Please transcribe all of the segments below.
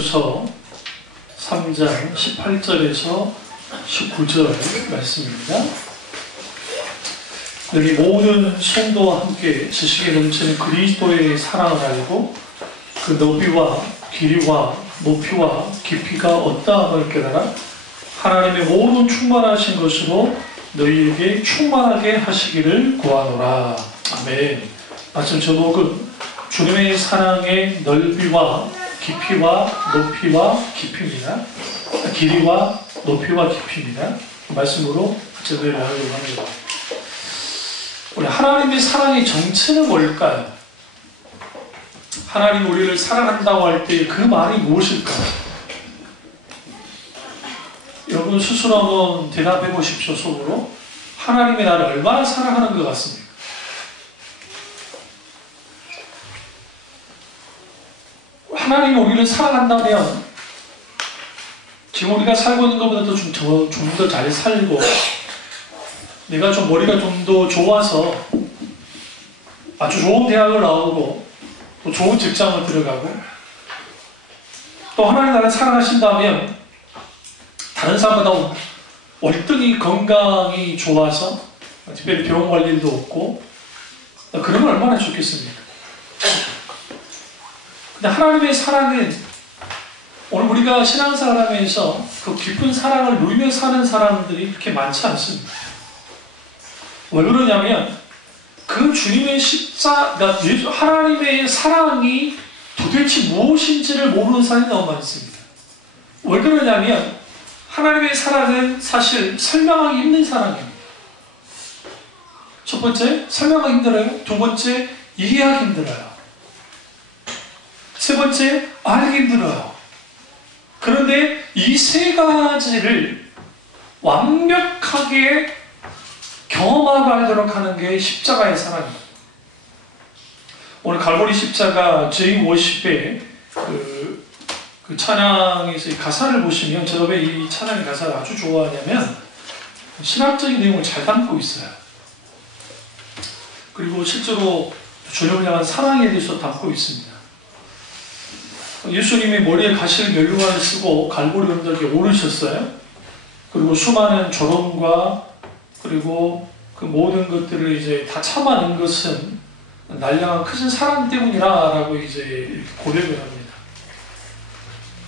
에베소서 3장 18절에서 19절 말씀입니다. 여기 모든 성도와 함께 지식에 넘치는 그리스도의 사랑을 알고 그 너비와 길이와 높이와 깊이가 어떠함을 깨달아 하나님의 모든 충만하신 것으로 너희에게 충만하게 하시기를 구하노라. 아멘. 마침 제목은 주님의 사랑의 넓이와 깊이와 높이와 깊이입니다. 길이와 높이와 깊이입니다. 그 말씀으로 제대로 하려고 합니다. 우리 하나님의 사랑의 정체는 뭘까요? 하나님 우리를 사랑한다고 할 때 그 말이 무엇일까요? 여러분 스스로 한번 대답해 보십시오. 속으로. 하나님이 나를 얼마나 사랑하는 것 같습니까? 하나님이 우리를 사랑한다면 지금 우리가 살고 있는 것보다도 좀 더 잘 살고 내가 좀 머리가 좀 더 좋아서 아주 좋은 대학을 나오고 또 좋은 직장을 들어가고 또 하나님 나를 사랑하신다면 다른 사람보다 월등히 건강이 좋아서 특별히 병원 갈 일도 없고 그러면 얼마나 좋겠습니까? 근데 하나님의 사랑은 오늘 우리가 신앙생활하면서 그 깊은 사랑을 누리며 사는 사람들이 그렇게 많지 않습니다. 왜 그러냐면 그 주님의 십자가, 하나님의 사랑이 도대체 무엇인지를 모르는 사람이 너무 많습니다. 왜 그러냐면 하나님의 사랑은 사실 설명하기 힘든 사랑입니다. 첫 번째, 설명하기 힘들어요. 두 번째, 이해하기 힘들어요. 세 번째, 알기 힘들어요. 그런데 이 세 가지를 완벽하게 경험하고 알도록 하는 게 십자가의 사랑입니다. 오늘 갈보리 십자가 제250의 그 찬양에서 이 가사를 보시면 제가 왜 이 찬양의 가사를 아주 좋아하냐면 신학적인 내용을 잘 담고 있어요. 그리고 실제로 주님을 향한 사랑에 대해서 담고 있습니다. 예수님이 머리에 가시를 멸류관을 쓰고 갈보리 언덕에 오르셨어요. 그리고 수많은 조롱과 그리고 그 모든 것들을 이제 다 참아낸 것은 날량한 크신 사랑 때문이라고 이제 고백을 합니다.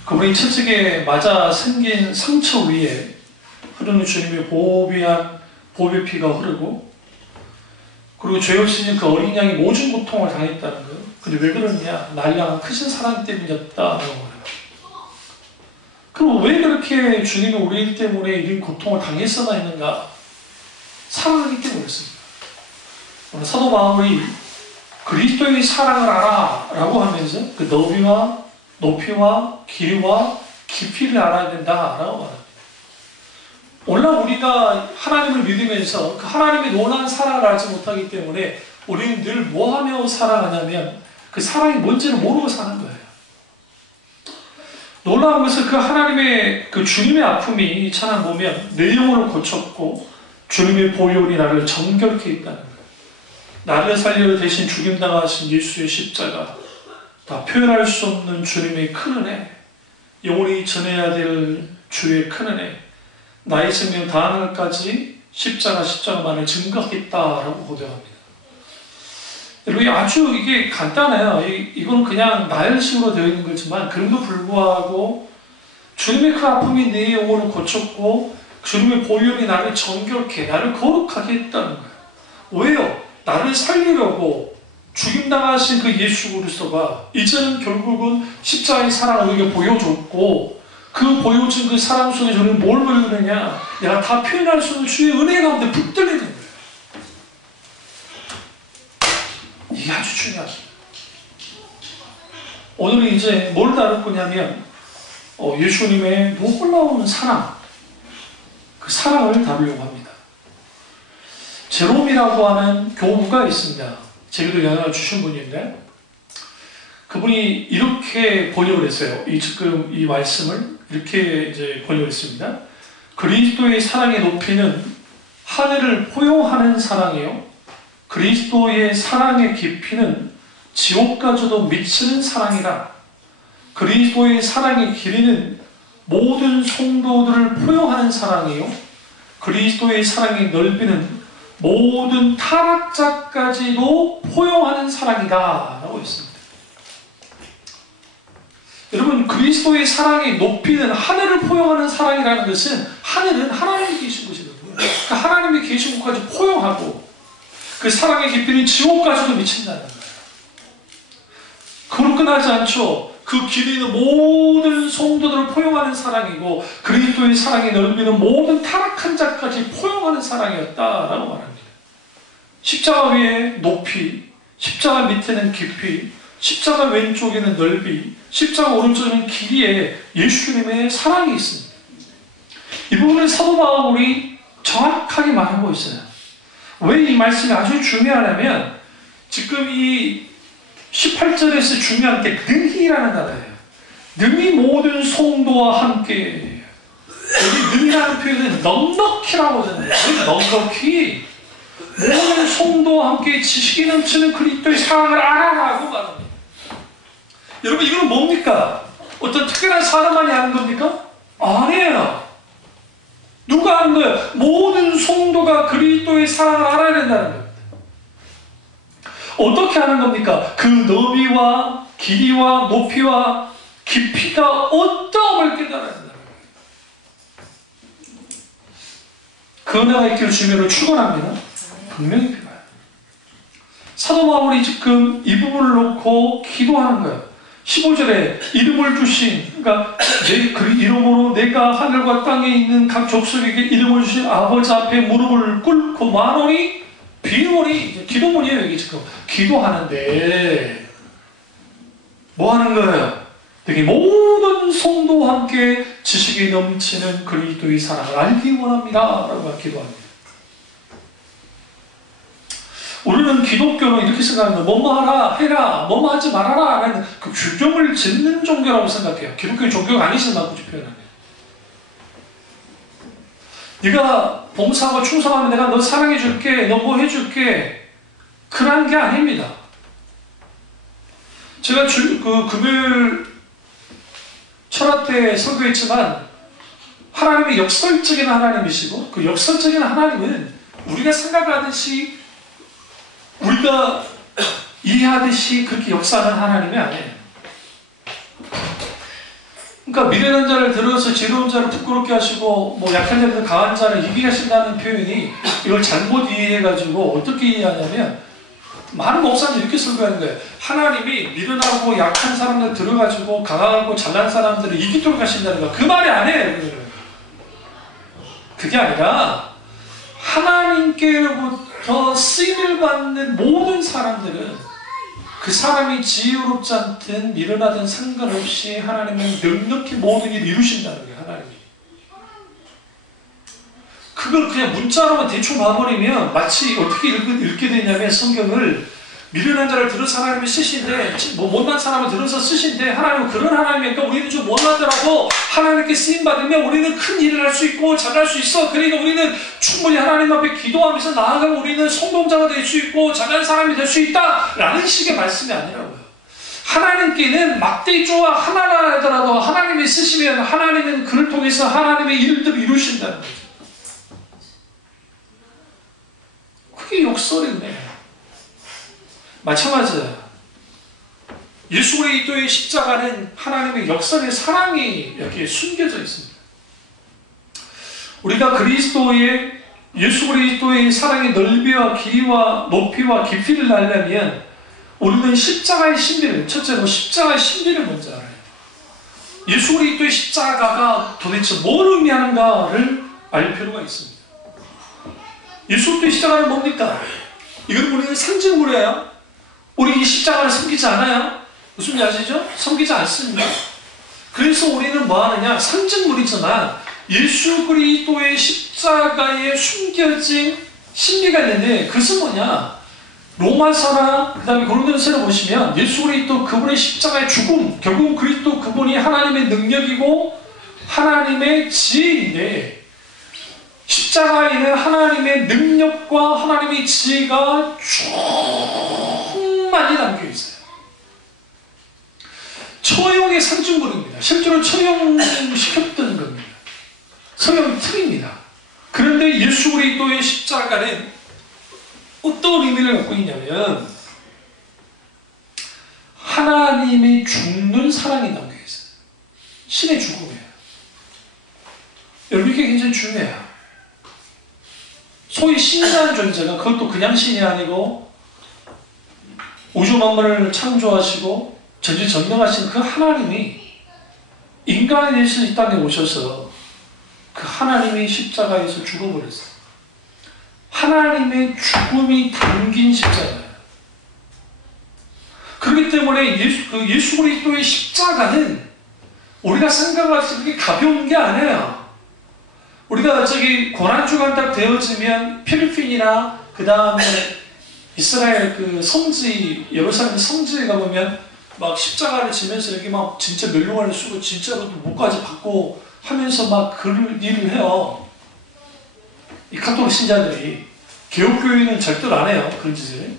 그분이 채찍에 맞아 생긴 상처 위에 흐르는 주님의 보배의 피가 흐르고 그리고 죄 없이 그 어린 양이 모든 고통을 당했다는 것. 근데 왜 그러냐? 날량한 크신 사랑 때문이었다라고 해요. 그럼 왜 그렇게 주님이 우리 때문에 이런 고통을 당했어야 했는가? 사랑하기 때문이었습니다. 오늘 사도 바울이 그리스도의 사랑을 알아 라고 하면서 그 너비와 높이와 길이와 깊이를 알아야 된다라고 말합니다. 오늘날 우리가 하나님을 믿으면서 그 하나님의 놀라운 사랑을 알지 못하기 때문에 우리는 늘 뭐하며 살아가냐면 그 사랑이 뭔지를 모르고 사는 거예요. 놀라운 것은 그 하나님의 그 주님의 아픔이 찬양 보면 내 영혼을 고쳤고 주님의 보혈이 나를 정결케 했다는 거예요. 나를 살려 대신 죽임당하신 예수의 십자가, 다 표현할 수 없는 주님의 큰 은혜, 영원히 전해야 될 주의 큰 은혜, 나의 생명 다하늘까지 십자가만을 증거하겠다라고 고백합니다. 여러분 아주 이게 간단해요. 이건 그냥 나열식으로 되어 있는 거지만 그럼에도 불구하고 주님의 그 아픔이 내 영혼을 고쳤고 주님의 보혈이 나를 정결케, 나를 거룩하게 했다는 거예요. 왜요? 나를 살리려고 죽임당하신 그 예수 그리스도가 이제는 결국은 십자가의 사랑을 우리에게 보여줬고 그 보여준 그 사랑 속에 저는 뭘 보여주느냐? 내가 다 표현할 수 없는 주의 은혜 가운데 붙들리는 거예요. 이게 아주 중요합니다. 오늘은 이제 뭘 다룰 거냐면 예수님의 놀라운 사랑, 그 사랑을 다루려고 합니다. 제롬이라고 하는 교부가 있습니다. 제게도 영향을 주신 분인데 그분이 이렇게 번역을 했어요. 지금 이 말씀을 이렇게 이제 번역을 했습니다. 그리스도의 사랑의 높이는 하늘을 포용하는 사랑이요. 그리스도의 사랑의 깊이는 지옥까지도 미치는 사랑이라. 그리스도의 사랑의 길이는 모든 성도들을 포용하는 사랑이요, 그리스도의 사랑의 넓이는 모든 타락자까지도 포용하는 사랑이다 라고 했습니다. 여러분, 그리스도의 사랑의 높이는 하늘을 포용하는 사랑이라는 것은, 하늘은 하나님이 계신 곳이거든요. 그러니까 하나님이 계신 곳까지 포용하고 그 사랑의 깊이는 지옥까지도 미친다는 거예요. 그걸로 끝나지 않죠. 그 길이는 모든 성도들을 포용하는 사랑이고, 그리스도의 사랑의 넓이는 모든 타락한 자까지 포용하는 사랑이었다라고 말합니다. 십자가 위에 높이, 십자가 밑에는 깊이, 십자가 왼쪽에는 넓이, 십자가 오른쪽에는 길이에 예수님의 사랑이 있습니다. 이 부분은 사도 바울이 정확하게 말하고 있어요. 왜 이 말씀이 아주 중요하냐면, 지금 이 18절에서 중요한 게 능히라는 단어예요. 능히 모든 성도와 함께. 여기 능히라는 표현은 넉넉히라고 하잖아요. 넉넉히 모든 성도와 함께 지식이 넘치는 그리스도의 사랑을 알아라고 말합니다. 여러분, 이거는 뭡니까? 어떤 특별한 사람만이 아는 겁니까? 아니에요. 누가 아는 거예요? 모든 성도가 그리스도의 사랑을 알아야 된다는 겁니다. 어떻게 아는 겁니까? 그 너비와 길이와 높이와 깊이가 어떠함을 깨달아야 된다는 거예요. 그 은혜가 있기를 주님으로 축원합니다. 분명히 필요해요. 사도 바울이 지금 이 부분을 놓고 기도하는 거예요. 15절에 이름을 주신, 그러니까 그 이름으로 내가 하늘과 땅에 있는 각 족속에게 이름을 주신 아버지 앞에 무릎을 꿇고 만원이 비원이 기도문이에요. 여기 지금 기도하는데 뭐 하는 거예요? 되게 모든 성도와 함께 지식이 넘치는 그리스도의 사랑을 알기 원합니다 라고 기도합니다. 우리는 기독교는 이렇게 생각합니다. 뭐뭐 하라, 해라, 뭐뭐 하지 말아라 라는 그 규정을 짓는 종교라고 생각해요. 기독교의 종교가 아니지만 굳이 표현하면, 네가 봉사하고 충성하면 내가 너 사랑해 줄게, 너 뭐 해줄게, 그런 게 아닙니다. 제가 금요일 철학 때 설교했지만, 하나님이 역설적인 하나님이시고, 그 역설적인 하나님은 우리가 생각하듯이, 우리가 이해하듯이 그렇게 역사하는 하나님이 아니에요. 그러니까 미련한 자를 들어서 지혜로운 자를 부끄럽게 하시고, 뭐 약한 자를 강한 자를 이기게 하신다는 표현이, 이걸 잘못 이해해가지고 어떻게 이해하냐면, 많은 목사님들이 이렇게 설교하는 거예요. 하나님이 미련하고 약한 사람들 들어가지고 강하고 잘난 사람들을 이기도록 하신다는 거. 그 말이 아니에요. 그게 아니라 하나님께로부터 쓰임을 받는 모든 사람들은 그 사람이 지혜롭지 않든 미련하든 상관없이 하나님은 넉넉히 모든 일을 이루신다는 거예요. 하나님이. 그걸 그냥 문자로만 대충 봐버리면 마치 어떻게 읽게 되냐면, 성경을 미련한 자를 들어서 하나님이 쓰신데, 뭐 못난 사람을 들어서 쓰신데, 하나님은 그런 하나님이니까 우리는 좀 못나더라도 하나님께 쓰임받으면 우리는 큰 일을 할 수 있고 잘할 수 있어. 그러니까 우리는 충분히 하나님 앞에 기도하면서 나아가면 우리는 성공자가 될 수 있고 잘난 사람이 될 수 있다 라는 식의 말씀이 아니라고요. 하나님께는 막대기조와 하나라 하더라도 하나님이 쓰시면 하나님은 그를 통해서 하나님의 일들을 이루신다는 거죠. 그게 역설인데, 마찬가지예요. 예수 그리스도의 십자가는 하나님의 역설의 사랑이 여기에 숨겨져 있습니다. 우리가 예수 그리스도의 사랑의 넓이와 길이와 높이와 깊이를 알려면 우리는 십자가의 신비를, 첫째로 십자가의 신비를 먼저 알아요. 예수 그리스도의 십자가가 도대체 뭘 의미하는가를 알 필요가 있습니다. 예수 그리스도의 십자가는 뭡니까? 이건 우리는 상징물이에요. 우리 이 십자가를 섬기지 않아요? 무슨 말인지 아시죠? 섬기지 않습니다. 그래서 우리는 뭐 하느냐? 상징물이지만 예수 그리스도의 십자가에 숨겨진 신비가 있는데, 그것은 뭐냐? 로마서나 그 다음에 고린도서를 보시면 예수 그리스도 그분의 십자가의 죽음, 결국 그리스도 그분이 하나님의 능력이고 하나님의 지혜인데, 십자가에는 하나님의 능력과 하나님의 지혜가 충만히 담겨 있어요. 처형의 상징물입니다. 실제로 처형시켰던 겁니다. 성형 틀입니다. 그런데 예수 그리스도의 십자가는 어떤 의미를 갖고 있냐면 하나님이 죽는 사랑이 담겨 있어요. 신의 죽음이에요. 여러분 이게 굉장히 중요해요. 소위 신이라는 존재가 그것도 그냥 신이 아니고 우주 만물을 창조하시고 전지전능하신 그 하나님이 인간에 대해서 이 땅에 오셔서 그 하나님이 십자가에서 죽어버렸어요. 하나님의 죽음이 담긴 십자가예요. 그렇기 때문에 예수 그리스도의 십자가는 우리가 생각할 수 있는 게 가벼운 게 아니에요. 우리가 고난주간 딱 되어지면 필리핀이나 그 다음에 이스라엘 그 성지, 예루살렘 성지에 가보면 막 십자가를 지면서 이렇게 막 진짜 멸류관을 쓰고 진짜로 목까지 받고 하면서 막 그런 일을 해요. 이 카톨릭 신자들이. 개혁교회는 절대로 안 해요. 그런 짓을.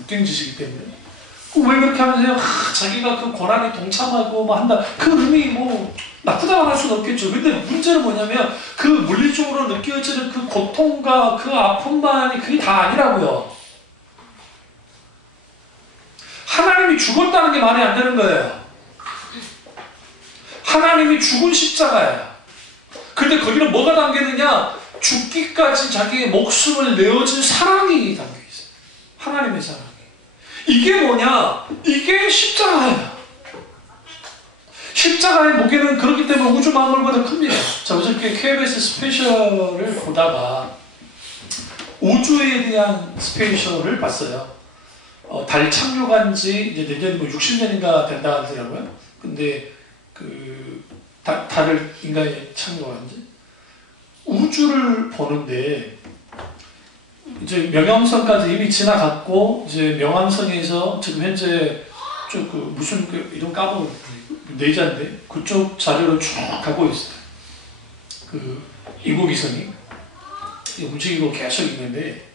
웃긴 짓이기 때문에. 왜 그렇게 하면서 자기가 그 고난에 동참하고 뭐 한다. 그 의미 뭐 나쁘다고 할 수는 없겠죠. 근데 문제는 뭐냐면 그 물리적으로 느껴지는 그 고통과 그 아픔만이 그게 다 아니라고요. 하나님이 죽었다는 게 말이 안 되는 거예요. 하나님이 죽은 십자가예요. 근데 거기는 뭐가 담겨있느냐? 죽기까지 자기의 목숨을 내어준 사랑이 담겨있어요. 하나님의 사랑이. 이게 뭐냐? 이게 십자가예요. 십자가의 무게는 그렇기 때문에 우주 만물보다 큽니다. 자, 어저께 KBS 스페셜을 보다가 우주에 대한 스페셜을 봤어요. 달 착륙한 지 이제 내년 60년인가 된다 하더라고요. 근데 달을 인간이 착륙한 지 우주를 보는데 이제 명왕성까지 이미 지나갔고 이제 명왕성에서 지금 현재 무슨 이름 까먹었어요. 내자인데 그쪽 자료로 쭉 가고 있어요. 그 인공위성이 움직이고 계속 있는데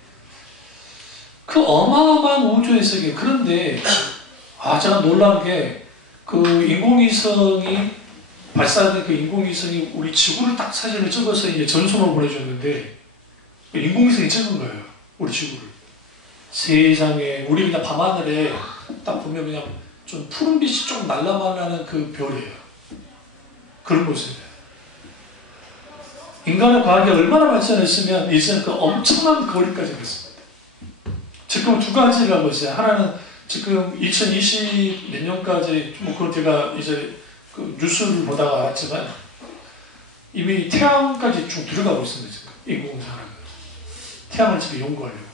그 어마어마한 우주의 세계. 그런데 제가 놀란 게 그 인공위성이 발사된 그 인공위성이 우리 지구를 딱 사진을 찍어서 이제 전송을 보내줬는데 인공위성이 찍은 거예요. 우리 지구를. 세상에 우리 그냥 밤하늘에 딱 보면 그냥 좀 푸른빛이 좀 날라만 그 별이에요. 그런 모습이에요. 인간의 과학이 얼마나 발전했으면 이제는 그 엄청난 거리까지 갔습니다. 지금 두 가지를 하고 있어요. 하나는 지금 2020 몇 년까지 그건 제가 이제 그 뉴스를 보다가 알았지만 이미 태양까지 쭉 들어가고 있습니다. 지금 인공위성은 태양을 지금 연구하려고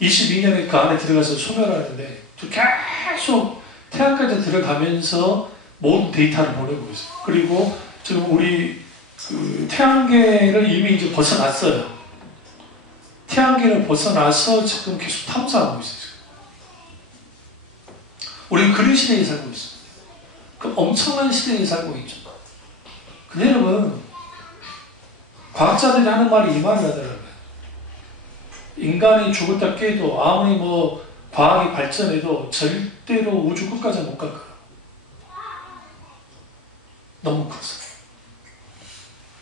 22년에 그 안에 들어가서 소멸하는데 계속 태양까지 들어가면서 모든 데이터를 보내고 있어요. 그리고 지금 우리 그 태양계를 이미 이제 벗어났어요. 태양계를 벗어나서 지금 계속 탐사하고 있어요. 우리는 그런 시대에 살고 있습니다. 그 엄청난 시대에 살고 있죠. 근데 여러분, 과학자들이 하는 말이 이 말을 하더라고요. 인간이 죽었다 깨도 아무리 뭐 과학이 발전해도 절대로 우주 끝까지 못 갈 거예요. 너무 커서.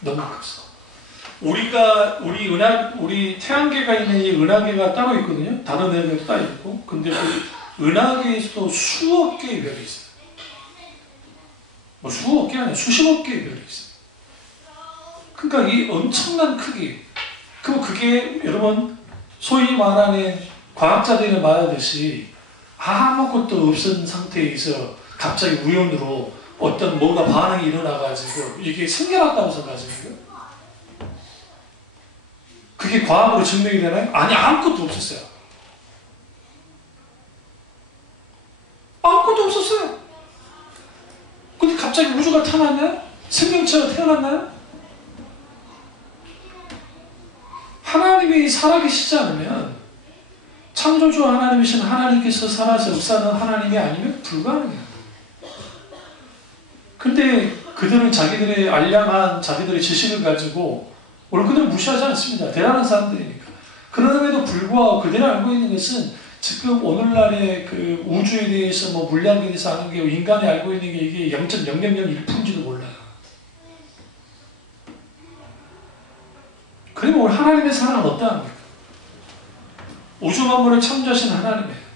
너무 커서. 우리 태양계가 있는 이 은하계가 따로 있거든요. 다른 애들도 따로 있고. 근데 그 은하계에서도 수억 개의 별이 있어요. 뭐 수억 개 아니라 수십억 개의 별이 있어요. 그러니까 이 엄청난 크기. 그럼 그게 여러분 소위 말하는 과학자들이 말하듯이 아무것도 없은 상태에서 갑자기 우연으로 어떤 뭔가 반응이 일어나가지고 이게 생겨났다고 생각하시는 거예요? 그게 과학으로 증명이 되나요? 아니, 아무것도 없었어요. 아무것도 없었어요. 근데 갑자기 우주가 태어났나요? 생명체가 태어났나요? 하나님이 살아계시지 않으면 창조주 하나님이신 하나님께서 살아서 역사하는 하나님이 아니면 불가능해요. 근데 그들은 자기들의 알량한 자기들의 지식을 가지고 오늘 그들을 무시하지 않습니다. 대단한 사람들이니까. 그럼에도 불구하고 그들이 알고 있는 것은 지금 오늘날의 그 우주에 대해서 뭐 물량에 대해서 아는 게 인간이 알고 있는 게 이게 0.0001%인지도 몰라요. 그러면 우리 하나님의 사랑은 어떠합니까? 우주 만물을 창조하신 하나님이에요.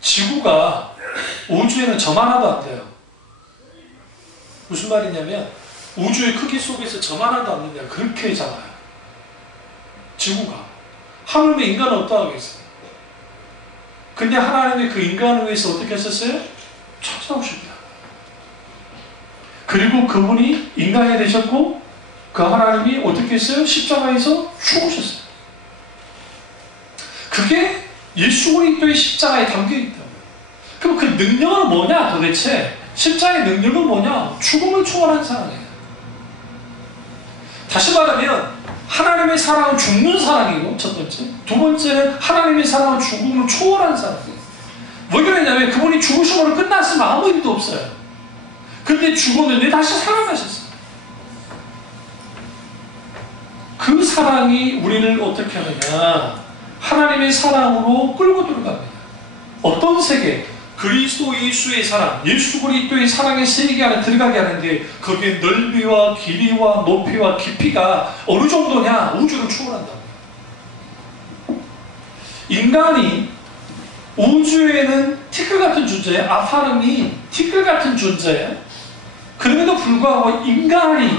지구가 우주에는 점 하나도 안 돼요. 무슨 말이냐면 우주의 크기 속에서 점 하나도 안 된다. 그렇게 작아요. 지구가. 하물며 인간은 어떠하겠어요? 근데 하나님이 그 인간을 위해서 어떻게 하셨어요? 찾아오십니다. 그리고 그분이 인간이 되셨고 그 하나님이 어떻게 했어요? 십자가에서 죽으셨어요. 그게 예수 그리스도의 십자가에 담겨있다. 그럼 그 능력은 뭐냐 도대체? 십자가의 능력은 뭐냐? 죽음을 초월한 사랑이에요. 다시 말하면 하나님의 사랑은 죽는 사랑이고 첫 번째. 두 번째는 하나님의 사랑은 죽음을 초월한 사랑이에요. 왜 그러냐면 그분이 죽으심으로 끝났으면 아무 일도 없어요. 근데 죽었는데 다시 살아나셨어요. 그 사랑이 우리를 어떻게 하느냐? 하나님의 사랑으로 끌고 들어갑니다. 어떤 세계? 그리스도 예수의 사랑, 예수 그리스도의 사랑의 세계 안에 들어가게 하는데 거기에 넓이와 길이와 높이와 깊이가 어느 정도냐? 우주를 초월한다. 인간이 우주에는 티끌 같은 존재예요. 아파름이 티끌 같은 존재예요. 그럼에도 불구하고 인간이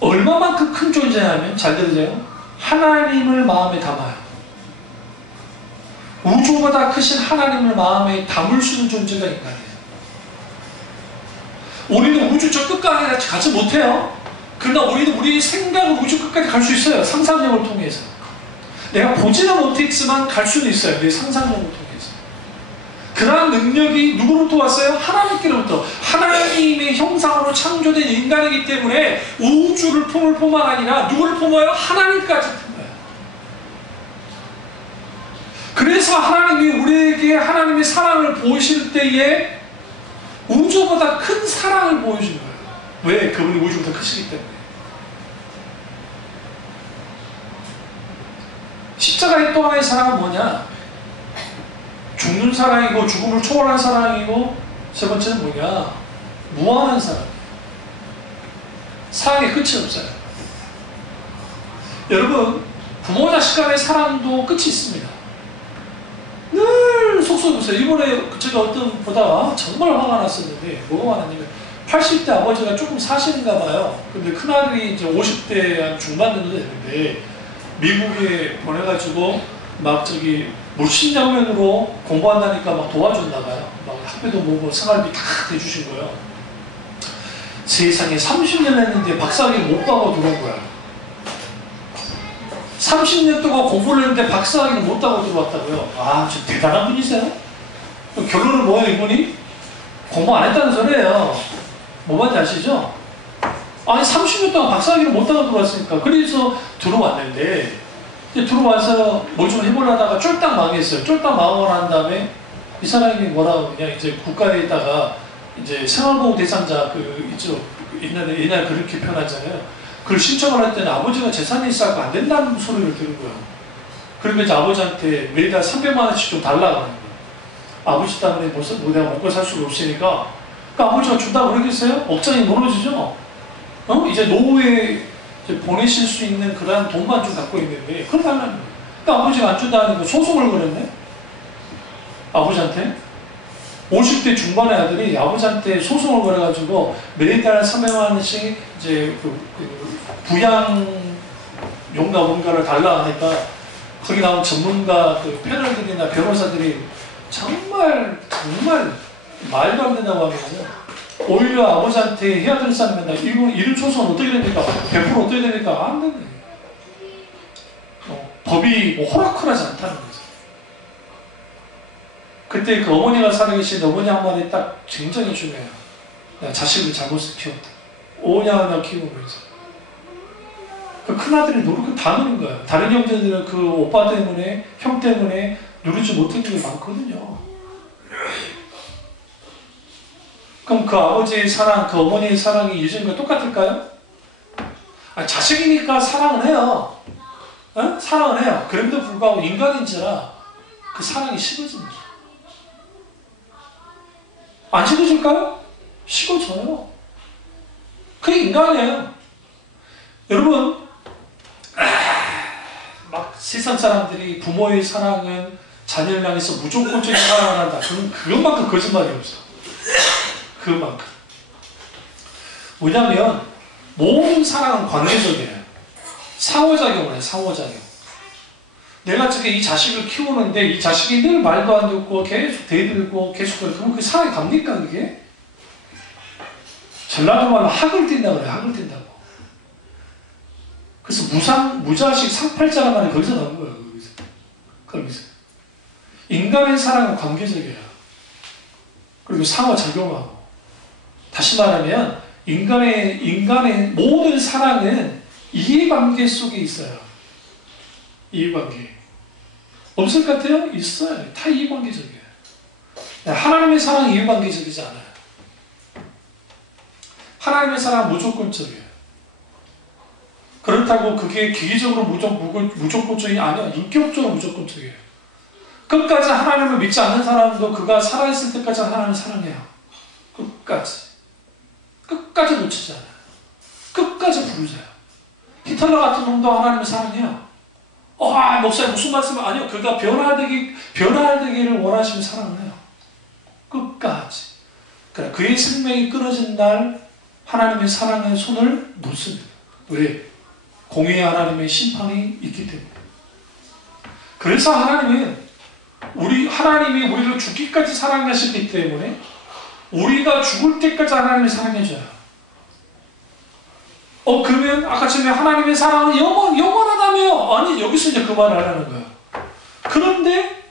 얼마만큼 큰 존재냐면 잘 들으세요. 하나님을 마음에 담아요. 우주보다 크신 하나님을 마음에 담을 수 있는 존재가 인간이에요. 우리는 우주 저 끝까지 가지 못해요. 그러나 우리는 우리의 생각을 우주 끝까지 갈 수 있어요. 상상력을 통해서. 내가 보지는 못했지만 갈 수는 있어요. 내 상상력을 통해서. 그러한 능력이 누구로부터 왔어요? 하나님께로부터. 하나님의 형상으로 창조된 인간이기 때문에 우주를 품을 뿐만 아니라 누구를 품어요? 하나님까지 품어요. 그래서 하나님이 우리에게 하나님의 사랑을 보이실 때에 우주보다 큰 사랑을 보여준 거예요. 왜? 그분이 우주보다 크시기 때문에. 십자가의 또 하나의 사랑은 뭐냐? 죽는 사랑이고 죽음을 초월한 사랑이고 세 번째는 뭐냐? 무한한 사랑이에요. 사랑의 끝이 없어요. 여러분, 부모 자식 간의 사랑도 끝이 있습니다. 늘 속속해보세요. 이번에 제가 어떤 보다가 정말 화가 났었는데 뭐가 화났냐면 80대 아버지가 조금 사시는가 봐요. 근데 큰아들이 이제 50대 한 중반 정도 됐는데 미국에 보내가지고 막 저기 물심양면으로 공부한다니까 막 도와줬나 봐요. 막 학비도 뭐 생활비 다 대주신 거예요. 세상에 30년 했는데 박사학위 못 가고 들어온 거야. 30년 동안 공부를 했는데 박사학위는 못 따고 들어왔다고요. 아, 저 대단한 분이세요? 결론은 뭐예요, 이분이? 공부 안 했다는 소리예요. 뭐 말인지 아시죠? 아니, 30년 동안 박사학위를 못 따고 들어왔으니까. 그래서 들어왔는데, 들어와서 뭘 좀 해보려다가 쫄딱 망했어요. 쫄딱 망하고 난 다음에 이 사람이 뭐라고 그냥 이제 국가에다가 이제 생활보호 대상자 있죠. 옛날에 그렇게 표현하잖아요. 그걸 신청을 할 때는 아버지가 재산이 있어서 안 된다는 소리를 들은 거예요. 그러면 이제 아버지한테 매달 300만 원씩 좀 달라고 하는 거예요. 아버지 때문에 뭐 내가 먹고 살 수가 없으니까. 그러니까 아버지가 준다고 그러겠어요? 억장이 무너지죠? 이제 노후에 이제 보내실 수 있는 그런 돈만 좀 갖고 있는데, 그걸 달라는 거예요. 그러니까 아버지가 안 준다는 거 소송을 걸었네? 아버지한테? 50대 중반의 아들이 아버지한테 소송을 걸어가지고 매달 300만 원씩 이제 부양용가 뭔가를 달라 하니까 거기 나온 전문가 패널들이나 변호사들이 정말 말도 안 된다고 하면서 오히려 아버지한테 해야 될 사람은 이런 소송은 어떻게 됩니까? 100% 어떻게 됩니까? 안 되네. 법이 뭐 호락호락하지 않다는 거죠. 그때 그 어머니가 살아계신 어머니 한마디 딱 굉장히 중요해요. 내가 자식을 잘못 키웠다. 5년 키우면서. 그 큰아들이 노력을 다 누른 거예요. 다른 형제들은 그 오빠 때문에, 형 때문에 누르지 못한 게 많거든요. 그럼 그 아버지의 사랑, 그 어머니의 사랑이 예전과 똑같을까요? 자식이니까 사랑을 해요. 사랑을 해요. 그럼에도 불구하고 인간인지라 그 사랑이 식어집니다. 안 식어질까요? 식어져요. 그게 인간이에요. 여러분, 막 세상 사람들이 부모의 사랑은 자녀를 향해서 무조건적인 사랑을 한다. 그것만큼 거짓말이 없어. 그것만큼. 뭐냐면 모든 사랑은 관계적이에요. 상호작용을 해요. 상호작용. 내가 지금 이 자식을 키우는데 이 자식이 늘 말도 안 듣고 계속 대들고 계속 그러면 그 사랑이 갑니까 그게? 전라도 말로 학을 띈다 그래요. 학을 띈다고. 그래서 무자식 상팔자란 말이 거기서 나온 거예요. 거기서. 인간의 사랑은 관계적이에요. 그리고 상호작용하고. 다시 말하면 인간의 모든 사랑은 이해관계 속에 있어요. 이해관계. 없을 것 같아요? 있어요. 다 이해관계적이에요. 하나님의 사랑은 이해관계적이지 않아요. 하나님의 사랑은 무조건적이에요. 그렇다고 그게 기계적으로 무조건적이 아니야. 인격적으로 무조건적이에요. 끝까지 하나님을 믿지 않는 사람도 그가 살아있을 때까지 하나님을 사랑해요. 끝까지 놓치지 않아요. 끝까지 부르세요. 히틀러 같은 놈도 하나님을 사랑해요. 목사님 무슨 말씀을 아니요. 그가 변화되기를 원하시면 사랑을 해요. 끝까지. 그래, 그의 생명이 끊어진 날 하나님의 사랑의 손을 놓습니다. 왜? 공의의 하나님의 심판이 있기 때문에. 그래서 하나님이 우리를 죽기까지 사랑하셨기 때문에 우리가 죽을 때까지 하나님을 사랑해줘요. 그러면 아까 전에 하나님의 사랑은 영원하다며? 아니, 여기서 이제 그 말을 하라는 거예요. 그런데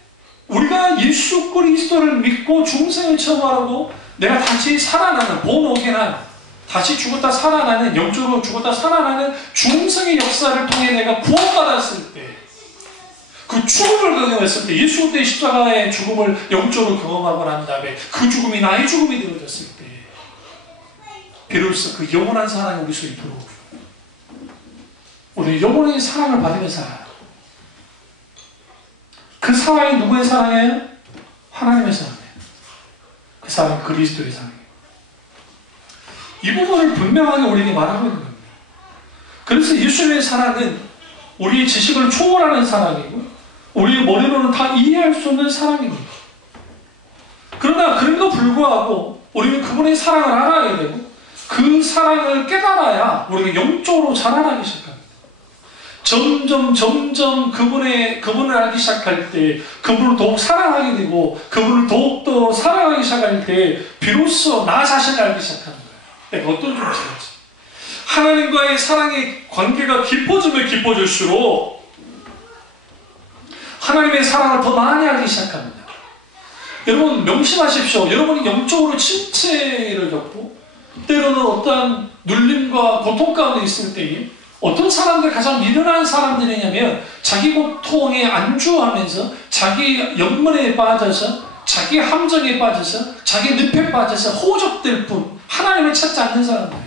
우리가 예수 그리스도를 믿고 중생을 체험하고 내가 다시 살아나는 본오게난 다시 죽었다 살아나는 영적으로 죽었다 살아나는 중생의 역사를 통해 내가 구원받았을 때 그 죽음을 경험했을 때 예수 그리스도의 십자가의 죽음을 영적으로 경험하고 난 다음에 그 죽음이 나의 죽음이 되어졌을 때 비로소 그 영원한 사랑이 우리 속에 들어오고 우리 영원의 사랑을 받으며 살아요. 그 사랑이 누구의 사랑이에요? 하나님의 사랑이에요. 그 사랑은 그리스도의 사랑이에요. 이 부분을 분명하게 우리에게 말하고 있는 겁니다. 그래서 예수님의 사랑은 우리의 지식을 초월하는 사랑이고 우리의 머리로는 다 이해할 수 없는 사랑입니다. 그러나 그럼에도 불구하고 우리는 그분의 사랑을 알아야 되고 그 사랑을 깨달아야 우리가 영적으로 자라나기 시작합니다. 점점 그분을 알기 시작할 때 그분을 더욱 사랑하게 되고 그분을 더욱더 사랑하기 시작할 때 비로소 나 자신을 알기 시작하는 거예요. 내가 어떤 존재인지. 하나님과의 사랑의 관계가 깊어지면 깊어질수록 하나님의 사랑을 더 많이 알기 시작합니다. 여러분 명심하십시오. 여러분이 영적으로 침체를 겪고 때로는 어떠한 눌림과 고통 가운데 있을 때에 어떤 사람들 가장 미련한 사람들이냐면 자기 고통에 안주하면서 자기 연문에 빠져서 자기 함정에 빠져서 자기 늪에 빠져서 호적될 뿐 하나님을 찾지 않는 사람들이에요.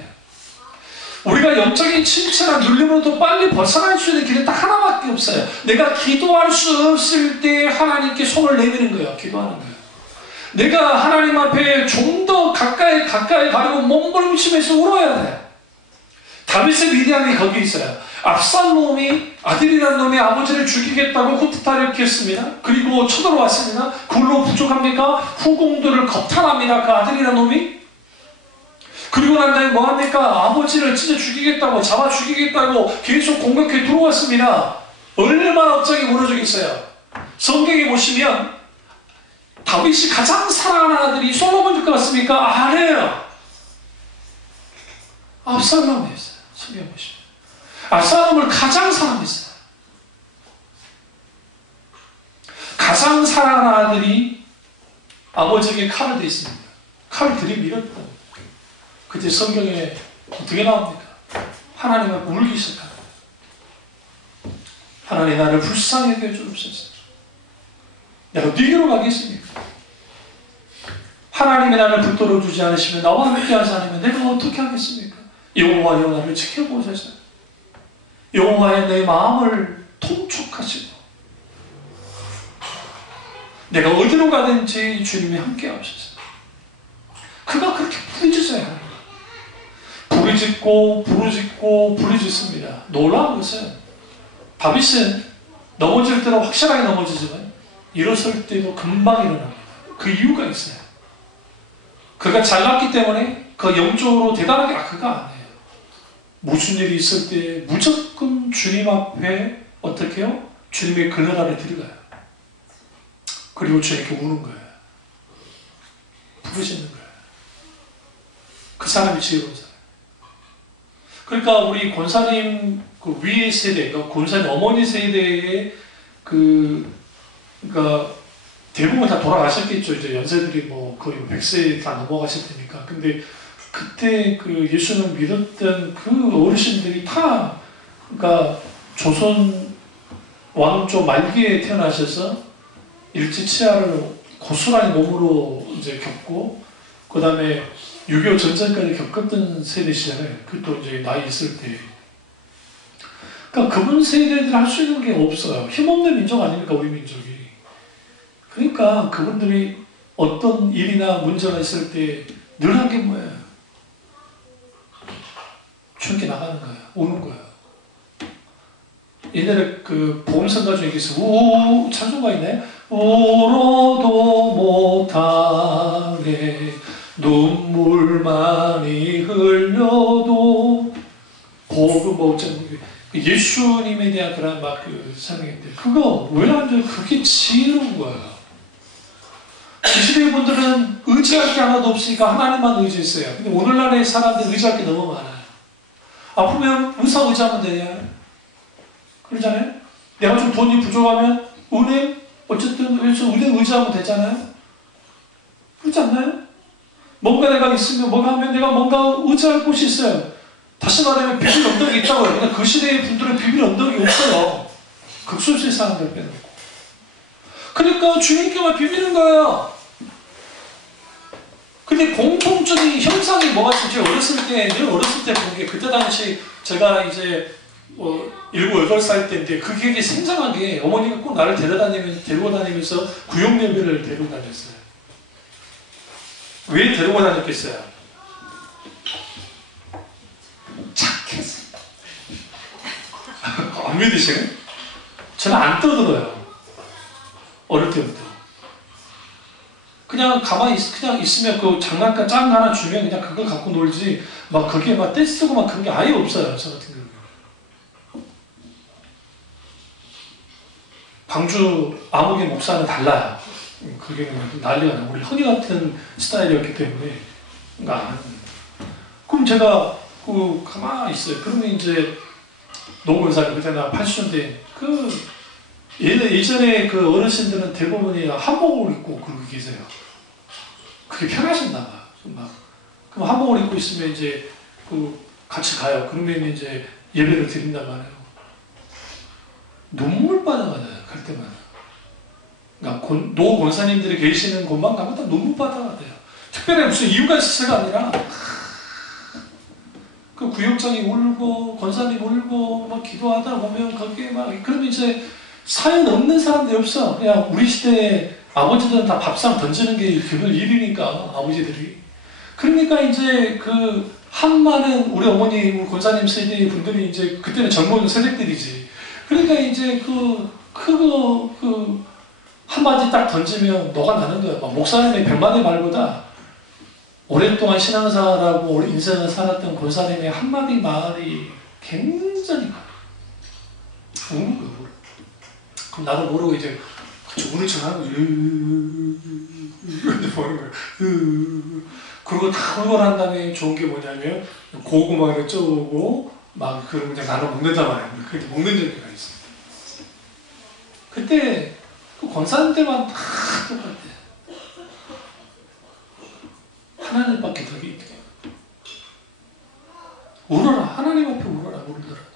우리가 영적인 침체나 눌림으로부터 빨리 벗어날 수 있는 길은 딱 하나밖에 없어요. 내가 기도할 수 없을 때 하나님께 손을 내미는 거예요. 기도하는 거예요. 내가 하나님 앞에 좀 더 가까이 가려고 몸부림치면서 울어야 돼. 다윗의 위대함이 거기 있어요. 압살롬이 아들이라는 놈이 아버지를 죽이겠다고 후투타를 일으켰습니다. 그리고 쳐들어왔습니다. 그걸로 부족합니까? 후궁들을 겁탈합니다. 그 아들이라는 놈이. 그리고 난 다음에 뭐합니까? 아버지를 진짜 죽이겠다고 잡아 죽이겠다고 계속 공격해 들어왔습니다. 얼마나 업장이 무너지겠어요. 성경에 보시면 다윗이 가장 사랑하는 아들이 솔로몬일 것 같습니까? 아니에요. 압살롬이었어요. 성경에 보시면 압살롬을 가장 사랑했어요. 가장 사랑하는 아들이 아버지에게 칼을 댔습니다. 칼을 들이밀었다. 그때 성경에 어떻게 나옵니까? 하나님 앞에 울기 시작합니다. 하나님 나를 불쌍하게 해주옵소서. 내가 네게로 가겠습니까? 하나님이 나를 붙들어 주지 않으시면 나와 함께 하지 않으면 내가 어떻게 하겠습니까? 여호와여 나를 지켜보소서. 여호와여 내 마음을 통촉하시고 내가 어디로 가든지 주님이 함께 하셔서 그가 그렇게 부르짖어요. 부르짖고 부르짖고 부르짖습니다. 놀라운 것은 다윗은 넘어질 때는 확실하게 넘어지지만 일어설 때도 금방 일어납니다. 그 이유가 있어요. 그가 잘났기 때문에 그 영적으로 대단하게 그가 안 해요. 무슨 일이 있을 때 무조건 주님 앞에 어떻게 해요? 주님의 그늘 아래 들어가요. 그리고 주님께 우는 거예요. 부르시는 거예요. 그 사람이 지혜로운 사람. 그러니까 우리 권사님 그 위의 세대, 그러니까 권사님 어머니 세대의 그러니까 대부분 다 돌아가셨겠죠. 이제 연세들이 뭐 거의 100세 다 넘어가실 테니까. 근데 그때 그 예수를 믿었던 그 어르신들이 다 그러니까 조선 왕조 말기에 태어나셔서 일제치하를 고스란히 몸으로 이제 겪고 그 다음에 6.25 전쟁까지 겪었던 세대시잖아요. 그것도 이제 나이 있을 때. 그러니까 그분 세대들 할 수 있는 게 없어요. 힘없는 민족 아닙니까, 우리 민족이. 그러니까 그분들이 어떤 일이나 문제가 있을 때 늘 한 게 뭐예요? 주님께 나가는 거예요. 우는 거예요. 옛날에 그 보험성가 중에 있어요. 우 찬송가 있네. 울어도 못하네 눈물 많이 흘려도 복음 어쩌면 예수님에 대한 그런 막 그 사랑인데 그거 왜 안 돼요? 그게 지혜로운 거예요. 그 시대의 분들은 의지할 게 하나도 없으니까 하나님만 의지했어요. 근데 오늘날의 사람들 의지할 게 너무 많아요. 아프면 의사 의지하면 되냐? 그러잖아요. 내가 좀 돈이 부족하면 은행 어쨌든 은행 의지하면 되잖아요. 그렇지 않나요? 뭔가 내가 있으면 뭐가 하면 내가 뭔가 의지할 곳이 있어요. 다시 말하면 비빌 언덕이 있다고요. 근데 그 시대의 분들은 비빌 언덕이 없어요. 극소수의 사람들 빼놓고. 그러니까 주님께만 비비는 거예요. 근데 공통적인 현상이 뭐가 있어요? 제가 어렸을 때 본 게 그때 당시 제가 이제 7, 8살 때인데 그 기억이 생생하게 어머니가 꼭 나를 데리고 다니면서 구역 예배를 데리고 다녔어요. 왜 데리고 다녔겠어요? 착해서. 안 믿으시네? 저는 안 떠들어요. 어릴 때부터. 그냥 가만히 그냥 있으면 그 장난감 짱 하나 주면 그냥 그걸 갖고 놀지 막 그게 막 떼쓰고 막 그런 게 아예 없어요. 저 같은 경우는. 광주 암흑의 목사는 달라요. 그게 난리가 나요. 우리 허니 같은 스타일이었기 때문에. 그러니까 그럼 제가 가만히 있어요. 그러면 이제 노무사님 그때나 80년대 예전에 그 어르신들은 대부분이 한복을 입고 그러고 계세요. 그게 편하셨나 봐. 그럼 한복을 입고 있으면 이제 같이 가요. 그러면 이제 예배를 드린단 말이에요. 눈물바다가 나요. 갈 때마다. 그러니까 노 권사님들이 계시는 곳만 가면 다 눈물바다가 돼요. 특별히 무슨 이유가 있어서가 아니라 그 구역장이 울고 권사님 울고 막 기도하다 보면 거기에 막 그러면 이제 사연 없는 사람들이 없어. 그냥 우리 시대에 아버지들은 다 밥상 던지는 게 그걸 일이니까 아버지들이. 그러니까 이제 그 한마는 우리 어머니 우리 권사님 세대의 분들이 이제 그때는 젊은 세대들이지. 그러니까 이제 그거 한마디 딱 던지면 너가 나는 거야. 막 목사님의 100마디 말보다 오랫동안 신앙생활하고 인생을 살았던 권사님의 한마디 말이 굉장히 우는 거야. 그럼 나도 모르고 이제 우는 척 하는 거지. 이런데 보는 거야. 그리고 다 울고 난 다음에 좋은 게 뭐냐면 고구마를 쪼고 막 그런 그냥 나눠 먹는단 말이야. 그렇게 먹는 재미가 있어. 그때 그 권사님들만 다 똑같아. 하나님밖에 더 있게. 울어라. 하나님 앞에 울어라. 울더라도.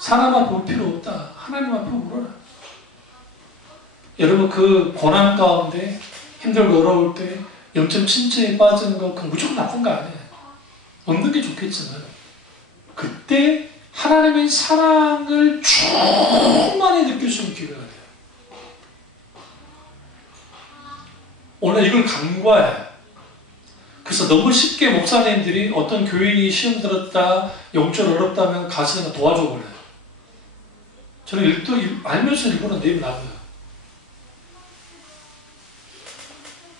사람 앞에 울 필요 없다. 하나님 앞에 울어라. 여러분 그 고난 가운데 힘들고 어려울 때 영적 침체에 빠지는 거 그건 무조건 나쁜 거 아니에요. 없는 게 좋겠지만 그때 하나님의 사랑을 충만히 느낄 수 있는 기회가 돼요. 오늘 이걸 간과해. 그래서 너무 쉽게 목사님들이 어떤 교인이 시험 들었다, 영적 어렵다면 가서 그냥 도와줘 버려요. 저는 알면서 일부러 내버려놔요.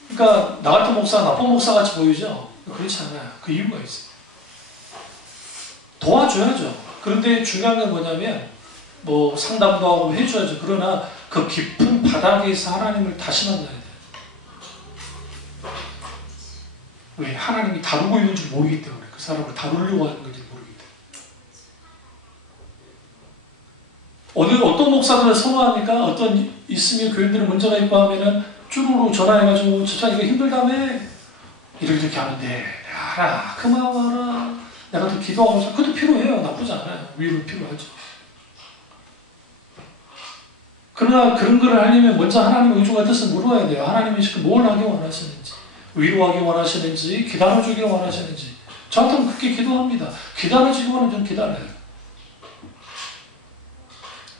그러니까 나 같은 목사, 나쁜 목사 같이 보이죠? 그렇지 않아요. 그 이유가 있어요. 도와줘야죠. 그런데 중요한 건 뭐냐면 뭐 상담도 하고 해줘야죠. 그러나 그 깊은 바닥에서 하나님을 다시 만나야 돼요. 왜? 하나님이 다루고 있는 줄 모르기 때문에. 그 사람을 다루려고 하는 건지 모르기 때문에. 어떤 목사들을 선호합니까? 어떤 있으면 교인들은 문제가 있고 하면은 쭈루루 전화해가지고 진짜 이거 힘들다며 이렇게 하는데 알아 그만 와라 내가 더 기도하고 그것도 필요해요. 나쁘지 않아요. 위로 필요하죠. 그러나 그런 걸 하려면 먼저 하나님의 의중과 뜻을 물어야 돼요. 하나님이 지금 뭘 하기 원하시는지, 위로하기 원하시는지, 기다려주기 원하시는지. 저한테는 그렇게 기도합니다. 기다려주기 원하면 좀 기다려요.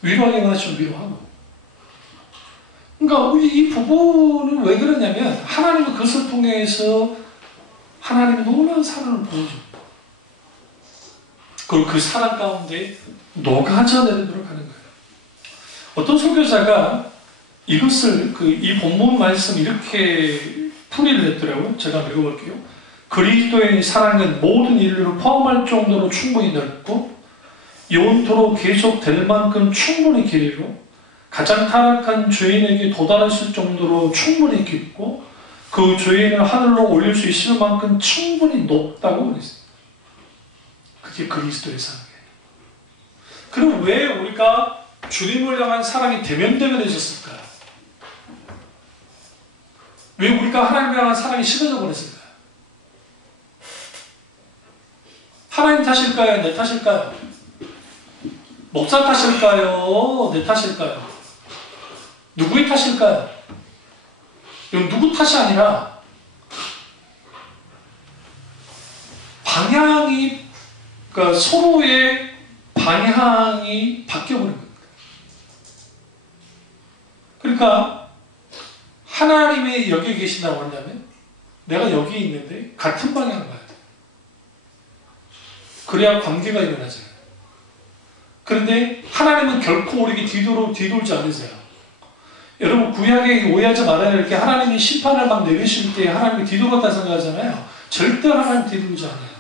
위로하기 원하시면 위로하고. 그러니까 이 부부는 왜 그러냐면 하나님은 그것을 통해서 하나님의 놀라운 사랑을 보여줍니다. 그리고 그 사랑 가운데 녹아져내도록 하는 거예요. 어떤 설교자가 이것을 이 본문 말씀 이렇게 풀이를 했더라고요. 제가 읽어볼게요. 그리스도의 사랑은 모든 인류를 포함할 정도로 충분히 넓고 영원토록 계속될 만큼 충분히 길고 가장 타락한 죄인에게 도달했을 정도로 충분히 깊고 그 죄인을 하늘로 올릴 수 있을 만큼 충분히 높다고 그랬어요. 그게 그리스도의 사랑이에요. 그럼 왜 우리가 주님을 향한 사랑이 대면대면해졌을까요? 왜 우리가 하나님을 향한 사랑이 식어져 버렸을까요? 하나님 탓일까요? 내 탓일까요? 목사 탓일까요? 내 탓일까요? 누구의 탓일까요? 이건 누구 탓이 아니라 방향이 그러니까 서로의 방향이 바뀌어버린 겁니다. 그러니까 하나님이 여기 계신다고 한다면 내가 여기 있는데 같은 방향을 가야 돼. 그래야 관계가 일어나잖아요. 그런데 하나님은 결코 우리에게 뒤돌지 않으세요. 여러분 구약에 오해하지 말아야 할 게 하나님이 심판을 막 내리실 때 하나님이 뒤돌았다 생각하잖아요. 절대로 하나님 뒤돌지 않아요.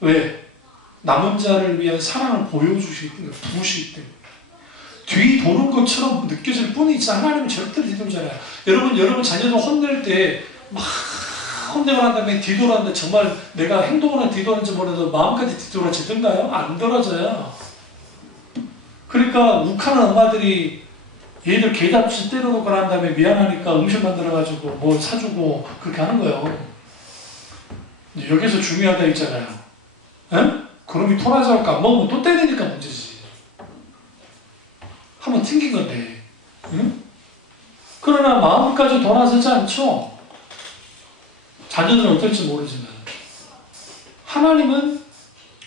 왜? 남은 자를 위한 사랑을 보여주시기 때문에 부으시기 때문에 뒤도는 것처럼 느껴질 뿐이지 하나님은 절대로 뒤돌지 않아요. 여러분 자녀들 혼낼 때 막 혼내고 난 다음에 뒤돌았는데 정말 내가 행동으로 뒤돌는지 몰라도 마음까지 뒤돌아지던가요? 안 돌아져요. 그러니까 욱하는 엄마들이 얘들 개잡듯이 때려놓고 난 다음에 미안하니까 음식 만들어가지고 뭐 사주고 그렇게 하는 거예요. 여기서 중요하다 있잖아요. 에? 그놈이 토라져갖고 안 먹으면 또 때리니까 문제지. 한번 튕긴 건데. 응? 그러나 마음까지 돌아서지 않죠. 자녀들은 어떨지 모르지만 하나님은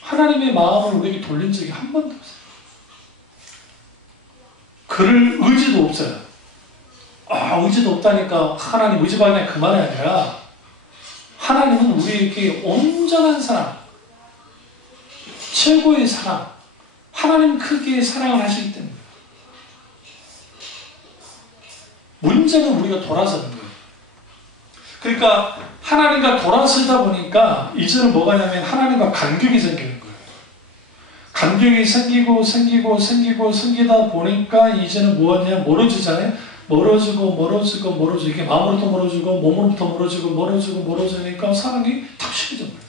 하나님의 마음을 우리에게 돌린 적이 한 번도 없어요. 그럴 의지도 없어요. 의지도 없다니까 하나님 의지받냐 그 말이 아니라 하나님은 우리에게 온전한 사랑, 최고의 사랑, 하나님 크게 사랑을 하시기 때문에 문제는 우리가 돌아서는 거예요. 그러니까 하나님과 돌아서다 보니까 이제는 뭐가 냐면 하나님과 간격이 생기는 거예요. 간격이 생기다 보니까 이제는 뭐냐 멀어지잖아요. 멀어지고 이게 마음으로부터 멀어지고 몸으로부터 멀어지니까 사랑이 탁 식어져 버려요.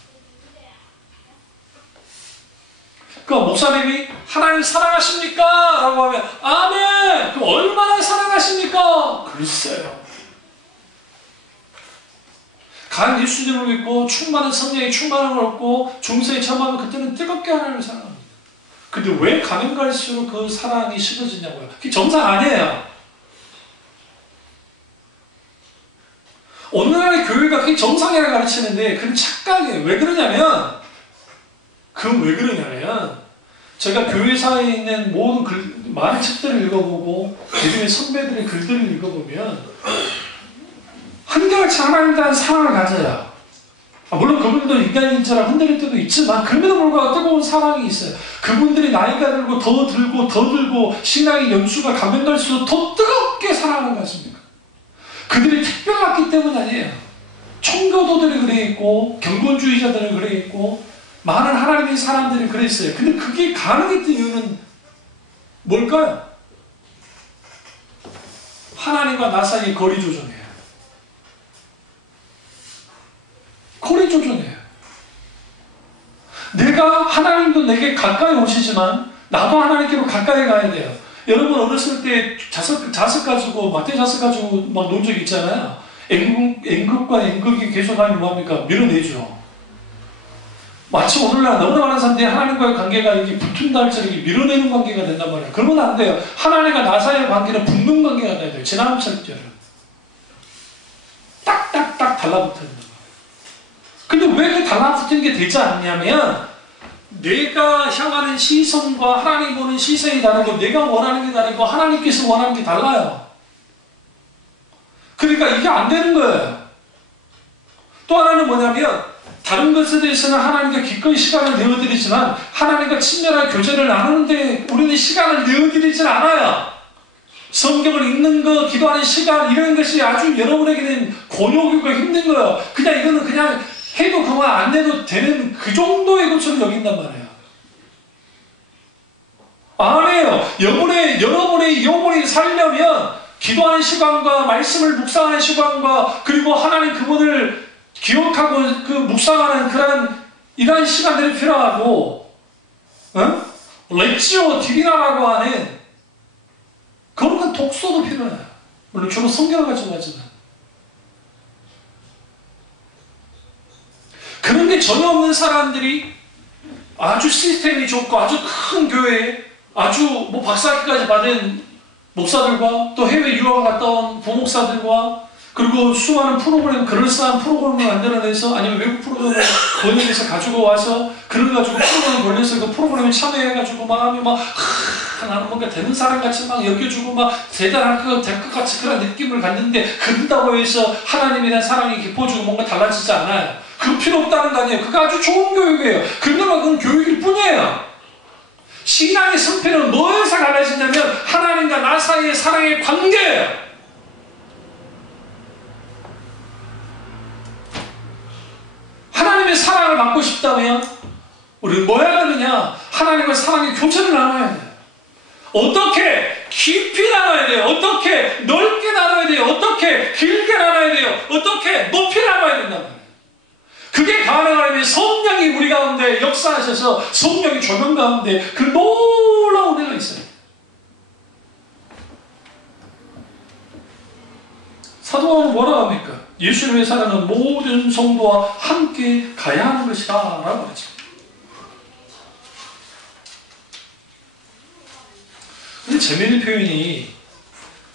그러니까 목사님이 하나님 사랑하십니까? 라고 하면 아멘! 그럼 얼마나 사랑하십니까? 글쎄요. 간 예수님을 믿고 충만한 성령의 충만함을 얻고 중세에 처음하면 그때는 뜨겁게 하나님을 사랑합니다. 근데 왜 가면 갈수록 그 사랑이 식어지냐고요? 그게 정상 아니에요. 오늘날의 교회가 그게 정상이라고 가르치는데 그건 착각이에요. 왜 그러냐면 그건 왜 그러냐면 제가 교회사에 있는 모든 많은 책들을 읽어보고 예전에 선배들의 글들을 읽어보면 한결같이 하나님에 대한 사랑을 가져야, 물론 그분도 인간인처럼 흔들릴 때도 있지만 그럼에도 불구하고 뜨거운 사랑이 있어요. 그분들이 나이가 들고 더 들고 신앙의 연수가 가면 갈수록 더 뜨겁게 사랑하는 것입니까? 그들이 특별했기 때문 아니에요. 청교도들이 그래 있고 경건주의자들이 그래 있고 많은 하나님의 사람들이 그랬어요. 근데 그게 가능했던 이유는 뭘까요? 하나님과 나 사이의 거리 조정이에요. 거리 조정이에요. 내가 하나님도 내게 가까이 오시지만 나도 하나님께로 가까이 가야 돼요. 여러분 어렸을 때 자석 가지고 마태 자석 가지고 막 논 적 있잖아요. N극과 N극이 계속하면 뭐합니까? 밀어내죠. 마치 오늘날 너무나 많은 사람들이 하나님과의 관계가 이렇게 붙은다 할지라도 밀어내는 관계가 된단 말이에요. 그러면 안 돼요. 하나님과 나 사이의 관계는 붙는 관계가 돼야 돼요. 지나치게 딱딱딱 달라붙어야 된다. 근데 왜 그 달라붙은 게 되지 않냐면 내가 향하는 시선과 하나님 보는 시선이 다르고 내가 원하는 게 다르고 하나님께서 원하는 게 달라요. 그러니까 이게 안 되는 거예요. 또 하나는 뭐냐면 다른 것에 대해서는 하나님과 기꺼이 시간을 내어드리지만 하나님과 친밀한 교제를 나누는데 우리는 시간을 내어드리진 않아요. 성경을 읽는 거, 기도하는 시간 이런 것이 아주 여러분에게는 곤욕이고 힘든 거예요. 그냥 이거는 그냥 해도 그만 안 해도 되는 그 정도의 것으로 여긴단 말이에요. 아니에요. 여러분의 영혼이 살려면 기도하는 시간과 말씀을 묵상하는 시간과 그리고 하나님 그분을 기억하고 그 묵상하는 이러한 시간들이 필요하고, 렉지오 디비나라고 하는 거룩한 독서도 필요해요. 물론 주로 성경을 가지고 하지만. 그런 게 전혀 없는 사람들이 아주 시스템이 좋고 아주 큰 교회에 아주 박사학위까지 받은 목사들과 또 해외 유학을 갔다 온 부목사들과 그리고 수많은 프로그램, 그럴싸한 프로그램을 만들어내서 아니면 외국 프로그램을 번역해서 가지고 와서 그걸 가지고 프로그램을 벌려서 그 프로그램에 참여해가지고 마음이 나는 뭔가 되는 사람같이 막 여겨주고 막 대단할 것 같이 그런 느낌을 갖는데 그런다고 해서 하나님에 대한 사랑이 깊어지고 뭔가 달라지지 않아요. 그 필요 없다는 거 아니에요. 그거 아주 좋은 교육이에요. 그러나 그건 교육일 뿐이에요. 신앙의 성패는 뭐에서 갈라지냐면 하나님과 나 사이의 사랑의 관계예요. 하나님의 사랑을 받고 싶다면 우리는 뭐 해야 되느냐? 하나님과 사랑의 교제를 나눠야 돼요. 어떻게 깊이 나눠야 돼요? 어떻게 넓게 나눠야 돼요? 어떻게 길게 나눠야 돼요? 어떻게 높이 나눠야 된단 말이에요. 그게 가능하려면 성령이 우리 가운데 역사하셔서 성령이 조명 가운데 그 놀라운 은혜가 있어요. 사도 바울은 뭐라고 합니까? 예수님의 사랑은 모든 성도와 함께 가야 하는 것이다 라고 하죠. 근데 재미있는 표현이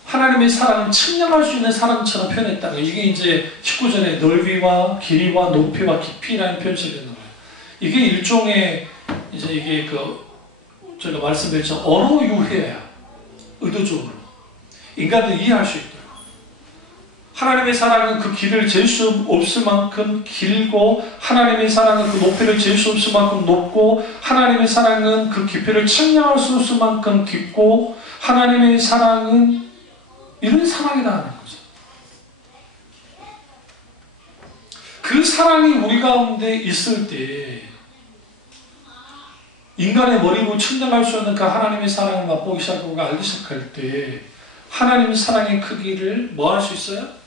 하나님의 사랑을 측량할 수 있는 사랑처럼 표현했다는 거예요. 이게 이제 19절에 넓이와 길이와 높이와 깊이라는 표현을 쓰는 거예요. 이게 일종의 이제 이게 제가 말씀드렸죠. 언어 유해야. 의도적으로. 인간들이 이해할 수 있도록. 하나님의 사랑은 그 길을 잴 수 없을 만큼 길고 하나님의 사랑은 그 높이를 잴 수 없을 만큼 높고 하나님의 사랑은 그 깊이를 측량할 수 없을 만큼 깊고 하나님의 사랑은 이런 사랑이라는 거죠. 그 사랑이 우리 가운데 있을 때 인간의 머리로 측량할 수 없는 그 하나님의 사랑을 맛보기 시작하고 알기 시작할 때 하나님의 사랑의 크기를 뭐 할 수 있어요?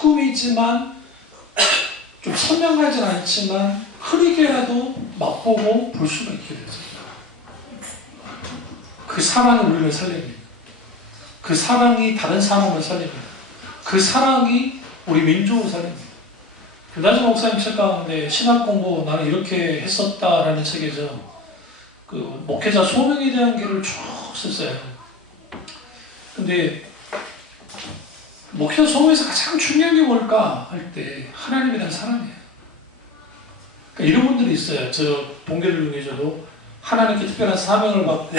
조금이지만 좀 선명하진 않지만 흐리게라도 맛보고 볼 수가 있게 되죠. 그 사랑이 우리를 살립니다. 그 사랑이 다른 사람을 살립니다. 그 사랑이 우리 민족을 살립니다. 나중 목사님 책 가운데 신학 공부 나는 이렇게 했었다라는 책에서 그 목회자 소명에 대한 길을 쭉 썼어요. 근데 목회자 소명에서 가장 중요한 게 뭘까 할 때 하나님에 대한 사랑이에요. 그러니까 이런 분들이 있어요. 저 동료들 중에서도 하나님께 특별한 사명을 받고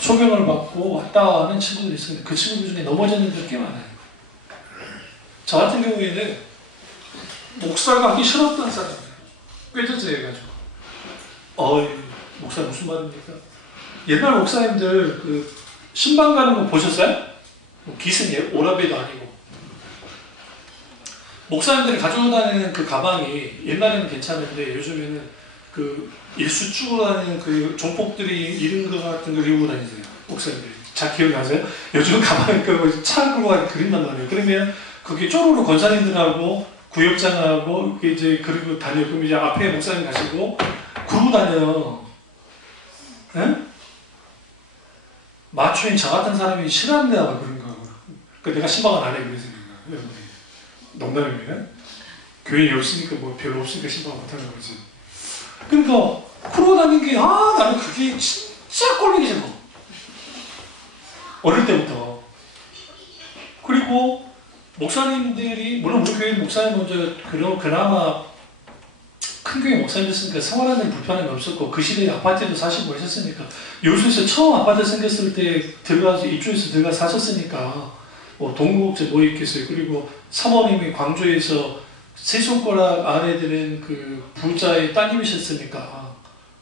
소명을 받고 왔다 하는 친구들이 있습니다. 그 친구들 중에 넘어지는 분들 꽤 많아요. 저 같은 경우에는 목사가 하기 싫었던 사람이에요. 꾀져져 해가지고. 목사 무슨 말입니까? 옛날 목사님들 그 신방 가는 거 보셨어요? 뭐 기승이에요? 오라베도 아니고. 목사님들이 가지고 다니는 그 가방이 옛날에는 괜찮은데 요즘에는 그 일수 쭈고 다니는 그 종폭들이 이런 거 같은 거 입고 다니세요. 목사님들이. 잘 기억나세요? 요즘 가방에 그 차 끌고 가는 그린단 말이에요. 그러면 그게 쪼로로 권사님들하고 구역장하고 이제 그리고 다녀. 그럼 이제 앞에 목사님 가시고 구르고 다녀요. 예? 마초인 저 같은 사람이 싫어한다 그런 거. 그 내가 신방은 안 해 그래서 여러분들이. 농담이에요. 교인이 없으니까 뭐 별로 없으니까 신방 못하는 거지. 그러니까 그러고 다니는 게 나는 그게 진짜 꼴보기 싫어. 어릴 때부터. 그리고 목사님들이 물론 우리 교회 목사님 먼저 그나마 큰 교회 목사님이었으니까 생활하는 불편함이 없었고 그 시대에 아파트에도 사시고 하셨으니까 여수에서 처음 아파트 생겼을 때 들어가서 입주해서 들어가서 사셨으니까 뭐 동국제 뭐 있겠어요. 그리고 사모님이 광주에서 세 손가락 안에 드는 그 부자의 따님이셨으니까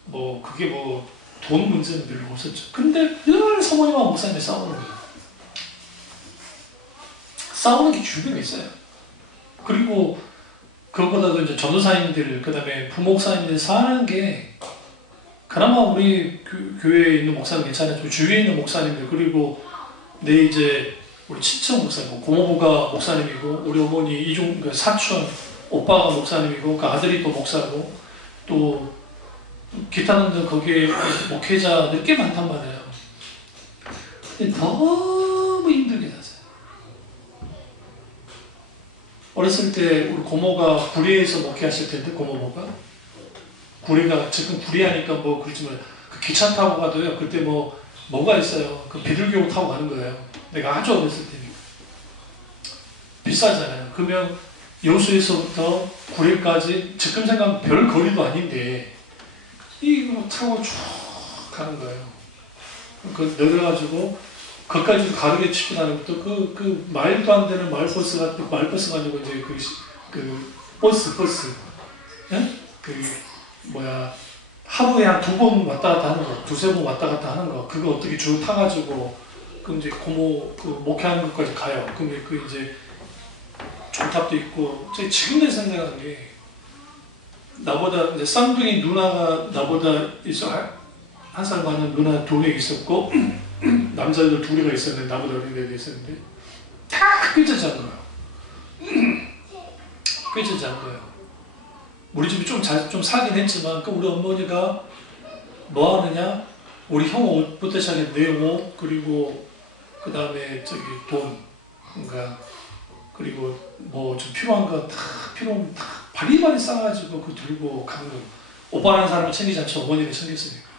뭐 그게 뭐 돈 문제는 별로 없었죠. 근데 늘 사모님하고 목사님이 싸우는 거예요. 싸우는 게 주변에 있어요. 그리고 그것보다도 이제 전도사님들, 그 다음에 부목사님들 사는 게 그나마 우리 교회에 있는 목사님 괜찮아요. 주위에 있는 목사님들, 그리고 내 이제 우리 친척 목사님, 고모부가 목사님이고, 우리 어머니 이종 사촌 오빠가 목사님이고, 그 아들이 또 목사고, 또 기타 등등 거기에 목회자들 꽤 많단 말이에요. 근데 너무 힘들게 잤어요. 어렸을 때 우리 고모가 구리에서 목회하실 텐데, 고모가 구리가 지금 구리하니까 뭐 그렇지만 그 기차 타고 가도요. 그때 뭐가 있어요. 그 비둘기호 타고 가는 거예요. 내가 아주 어렸을 때니까. 비싸잖아요. 그러면 여수에서부터 구리까지 지금 생각하면 별 거리도 아닌데 이거 타고 쭉 가는 거예요. 그 내려가지고 거기까지 가르게 치고 다니고 또 그 말도 안 되는 말버스가 아니고 이제 그 버스 예? 하루에 한 2번 왔다 갔다 하는 거, 2-3번 왔다 갔다 하는 거, 그거 어떻게 쭉 타가지고 그럼 이제 고모 그 목회하는 것까지 가요. 그럼 그 이제 종탑도 있고, 지금 내 생각하는 게 나보다 이제 쌍둥이 누나가 나보다 한 살 많은 누나 2명 있었고 남자들 2개가 있었는데 나보다 어린 애들 있었는데 다 꾀져지 않은 거예요. 꾀져지 않은 거예요. 우리 집이 좀 살긴 했지만 그 우리 어머니가 뭐 하느냐, 우리 형 옷부터 시작해 내 옷, 그리고 그 다음에 돈, 그러니까 그리고 뭐 좀 필요한 거 다 필요한 다 바리바리 싸가지고 그 들고 가는 거. 오빠라는 사람을 챙기지 않죠. 어머니를 챙겼으니까.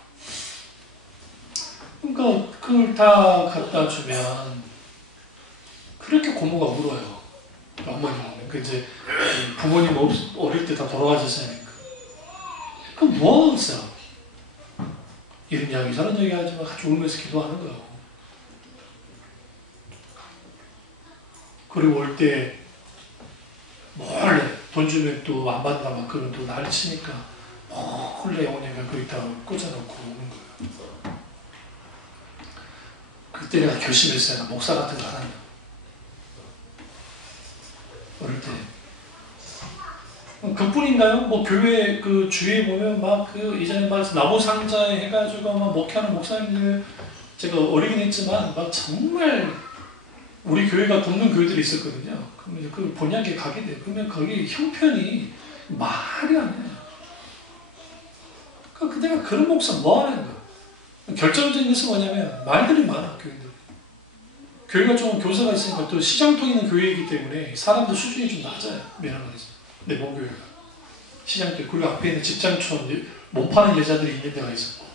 그러니까 그걸 다 갖다 주면 그렇게 고모가 울어요. 어머니는. 그 이제 부모님 어릴 때 다 돌아가셨으니까. 그럼 뭐 하겠어요? 이런 이야기 저런 이야기 하지만 같이 울면서 기도하는 거예요. 그리고 올 때 몰래 돈 주면 또 안 받는다 막 그런 또 난리 치니까 몰래 어머니가 거기다가 꽂아놓고 오는 거예요. 그때 내가 결심했어요. 나 목사 같은 거 하라며. 어릴 때. 그뿐인가요? 뭐 교회 그 주위에 보면 막 그 이전에 말해서 나무상자에 해가지고 막 목회하는 목사님들, 제가 어리긴 했지만 막 정말 우리 교회가 돕는 교회들이 있었거든요. 그러면 그 본향에 가게 돼. 그러면 거기 형편이 말이 아니에요. 그러니까 내가 그런 목사 뭐 하는 거야? 결정적인 것은 뭐냐면 말들이 많아, 교회들. 교회가 좀 교사가 있으니까 또 시장통 있는 교회이기 때문에 사람들 수준이 좀 낮아요. 미안하게서. 내 몸교회가. 시장통, 그리고 앞에 있는 직장촌, 몸 파는 여자들이 있는 데가 있었고.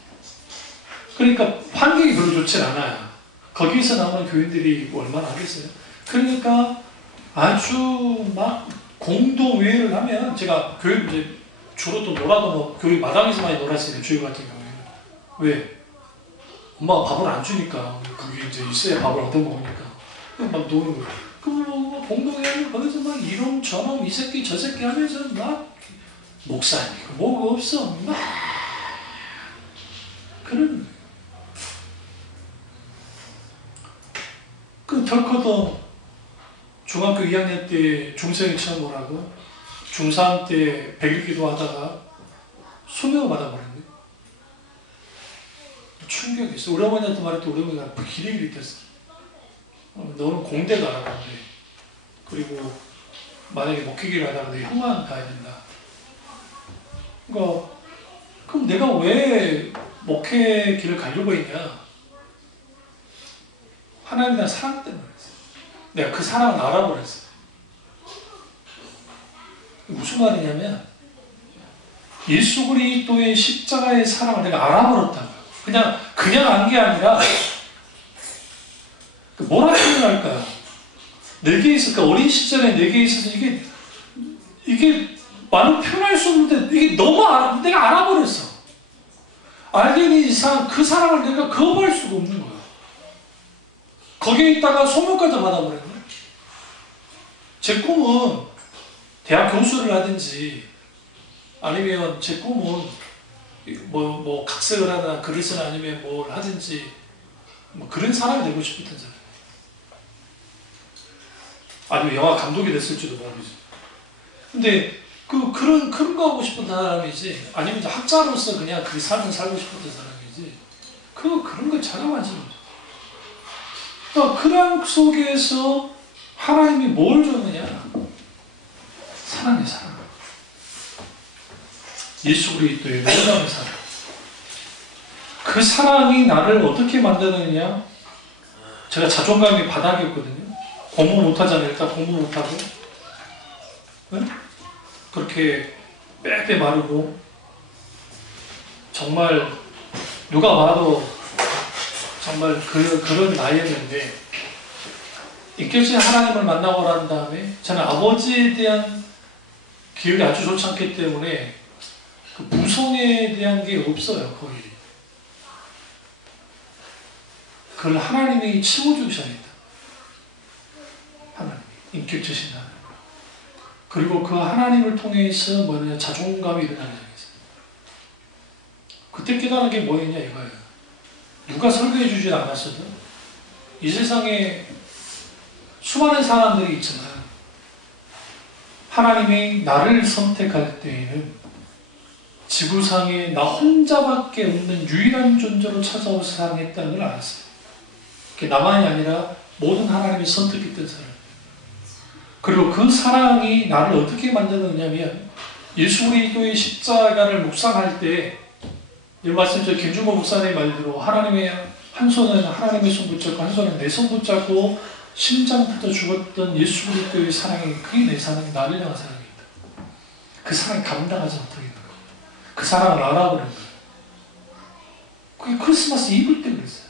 그러니까 환경이 별로 좋진 않아요. 거기에서 나오는 교인들이 얼마나 하겠어요? 그러니까 아주 막 공동회의를 하면, 제가 교회 이제 주로 또 놀아도 뭐 교회 마당에서 많이 놀았어요. 주일 같은 경우에는. 왜? 엄마가 밥을 안 주니까 그게 이제 있어야 밥을 얻어 먹으니까 막 노는 거예요. 그뭐 공동회의를 거기서 막 이놈 저놈 이 새끼 저 새끼 하면서 막 목사님 뭐가 없어 막 그런 그 덜커도 중학교 2학년 때 중생이 처음 오라고 중3 때 100일 기도하다가 소명을 받아버렸네. 충격이었어. 우리 어머니한테 말했더니 우리 어머니가 기레기를 됐어. 너는 공대 가라 공대. 그리고 만약에 목회기를 하다가 너 형만 가야 된다. 그러니까 그럼 내가 왜 목회 길을 가려고 했냐? 하나님 난 사랑 때문에 그랬어. 내가 그 사랑을 알아버렸어. 무슨 말이냐면 예수 그리스도의 십자가의 사랑을 내가 알아버렸다고요. 그냥 안 게 아니라 뭐라 표현할까요? 내게 있을까? 어린 시절에 내게 있어서 이게 많은 표현할 수 없는데 이게 너무 내가 알아버렸어. 알게 된 이상 그 사랑을 내가 거부할 수가 없는 거야. 거기에 있다가 소명까지 받아버렸네. 제 꿈은 대학 교수를 하든지 아니면 제 꿈은 뭐 각색을 하나 그릇을 아니면 뭘 하든지 뭐 그런 사람이 되고 싶었던 사람. 아니면 영화 감독이 됐을지도 모르지. 근데 그런 거 하고 싶은 사람이지 아니면 이제 학자로서 그냥 그 삶을 살고 싶었던 사람이지 그런 걸 찾아만지는 거죠. 그러니까 그런 속에서 하나님이 뭘 줬느냐? 사랑의 사랑. 예수 그리스도의 놀라운 사랑. 그 사랑이 나를 어떻게 만드느냐? 제가 자존감이 바닥이었거든요. 공부 못하잖아요. 일단 공부 못하고 네? 그렇게 빼빼 마르고 정말 누가 봐도 정말 그런 나이였는데 인격적인 하나님을 만나고 난 다음에 저는 아버지에 대한 기억이 아주 좋지 않기 때문에 그 무성에 대한 게 없어요. 거의 그걸 하나님이 채워주셔야 했다. 하나님 인격적이신 하나님. 그리고 그 하나님을 통해서 뭐냐 자존감이 일어나는 거예요. 그때 깨달은 게 뭐였냐 이거예요. 누가 설교해 주지 않았어도 이 세상에 수많은 사람들이 있지만 하나님이 나를 선택할 때에는 지구상에 나 혼자밖에 없는 유일한 존재로 찾아와서 사랑했다는 걸 알았어요. 그게 나만이 아니라 모든 하나님이 선택했던 사람. 그리고 그 사랑이 나를 어떻게 만드느냐면 예수 그리스도의 십자가를 묵상할 때 이 말씀 저 김준모 목사님 말대로 하나님의 한 손은 하나님의 손 붙잡고 한 손은 내 손 붙잡고 심장부터 죽었던 예수 그리스도의 사랑이 그게 내 사랑이 나를 향한 사랑이다. 그 사랑이 감당하지 못하겠는 거야. 그 사랑을 알아버린 거야. 그게 크리스마스 이브 때 그랬어요.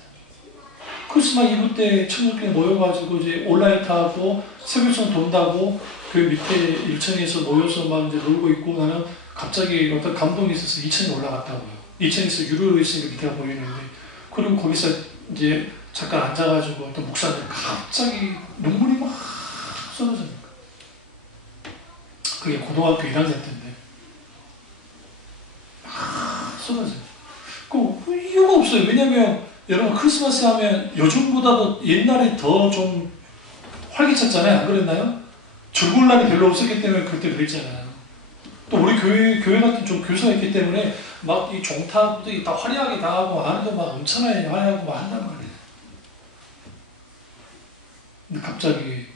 크리스마스 이브 때 친구들끼리 모여가지고 이제 온라인타하고 새벽송 돈다고 그 밑에 1층에서 모여서 막 이제 놀고 있고 나는 갑자기 어떤 감동이 있어서 2층에 올라갔다고요. 2층에서 유료로 있으니까 밑에가 보이는데 그리고 거기서 이제 잠깐 앉아가지고 또 목사님 갑자기 눈물이 막 쏟아지는 거야. 그게 고등학교 1학년 때인데 막 쏟아져요. 그 이유가 없어요. 왜냐면 여러분 크리스마스 하면 요즘보다도 옛날에 더 좀 활기찼잖아요. 안 그랬나요? 즐거울 날이 별로 없었기 때문에 그때 그랬잖아요. 또 우리 교회 같은 좀 교사가 있기 때문에 막 이 종탑도 다 화려하게 다 하고 하는 거 막 엄청나게 화려하고 막 한단 말이에요. 근데 갑자기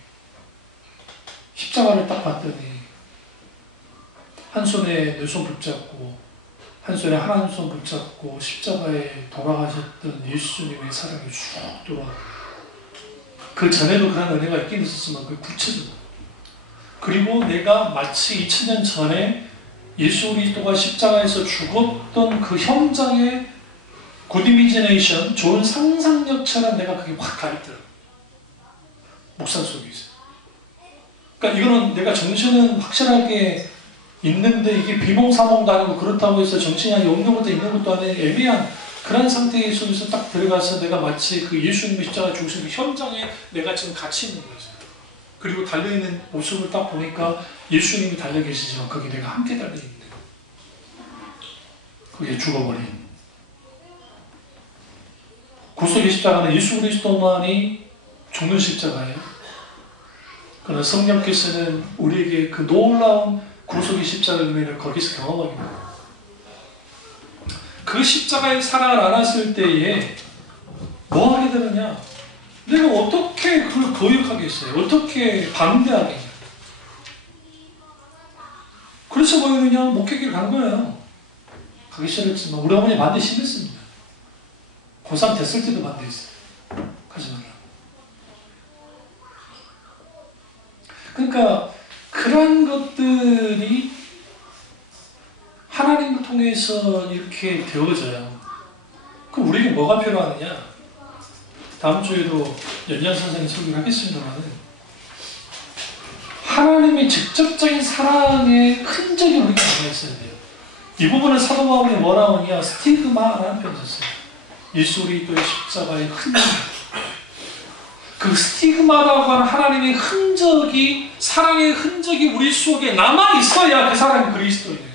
십자가를 딱 봤더니 한 손에 내 손 붙잡고 한 손에 하나님 손 붙잡고 십자가에 돌아가셨던 예수님의 사랑이 쭉 돌아가요. 그 전에도 그런 은혜가 있긴 있었지만 그 구체적으로. 그리고 내가 마치 2000년 전에 예수 그리스도가 십자가에서 죽었던 그 현장의 굿 이미지네이션, 좋은 상상력처럼 내가 그게 확 가있더라고요. 묵상 속에 있어요. 그러니까 이거는 내가 정신은 확실하게 있는데 이게 비몽사몽도 아니고 그렇다고 해서 정신이 없는 것도 있는 것도 아닌 애매한 그런 상태 속에서 딱 들어가서 내가 마치 그 예수님의 십자가 죽으신 그 현장에 내가 지금 같이 있는 거죠. 그리고 달려있는 모습을 딱 보니까 예수님이 달려 계시지만 거기 내가 함께 달려있는 거기에 죽어버린 구속의 십자가는 예수 그리스도만이 죽는 십자가예요. 그러나 성령께서는 우리에게 그 놀라운 구속의 십자가의 의미를 거기서 경험하게 됩니다. 그 십자가의 사랑을 알았을 때에 뭐 하게 되느냐? 내가 어떻게 그걸 거역하겠어요? 어떻게 반대하겠냐? 그래서 뭐 하느냐? 목회길 간 거예요. 가기 싫었지만 우리 어머니 반대 심했습니다. 고3 됐을 때도 반대했어요. 가지 말라. 그러니까 그런 것들이 하나님을 통해서 이렇게 되어져요. 그럼 우리에게 뭐가 필요하느냐? 다음 주에도 연장 선생님 설교를 하겠습니다만 하나님의 직접적인 사랑의 흔적이 우리가 남아있어야 돼요. 이 부분은 사도 바울이 뭐라고 하냐? 스티그마라는 표현을 썼어요. 예수 그리스도의 십자가의 흔적. 그 스티그마라고 하는 하나님의 흔적이, 사랑의 흔적이 우리 속에 남아있어야 그 사람이 그리스도예요.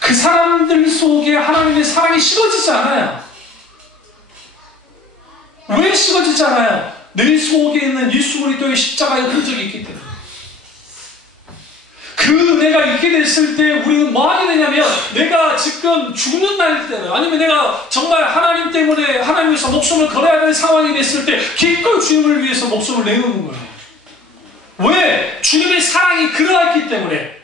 그 사람들 속에 하나님의 사랑이 식어지지 않아요. 왜 식어지지 않아요? 내 속에 있는 예수 그리스도의 십자가의 흔적이 있기 때문에. 그 은혜가 있게 됐을 때 우리는 뭐 하게 되냐면 내가 지금 죽는 날 때는 아니면 내가 정말 하나님 때문에 하나님 위해서 목숨을 걸어야 되는 상황이 됐을 때 기꺼이 주님을 위해서 목숨을 내놓는 거예요. 왜? 주님의 사랑이 그러했기 때문에.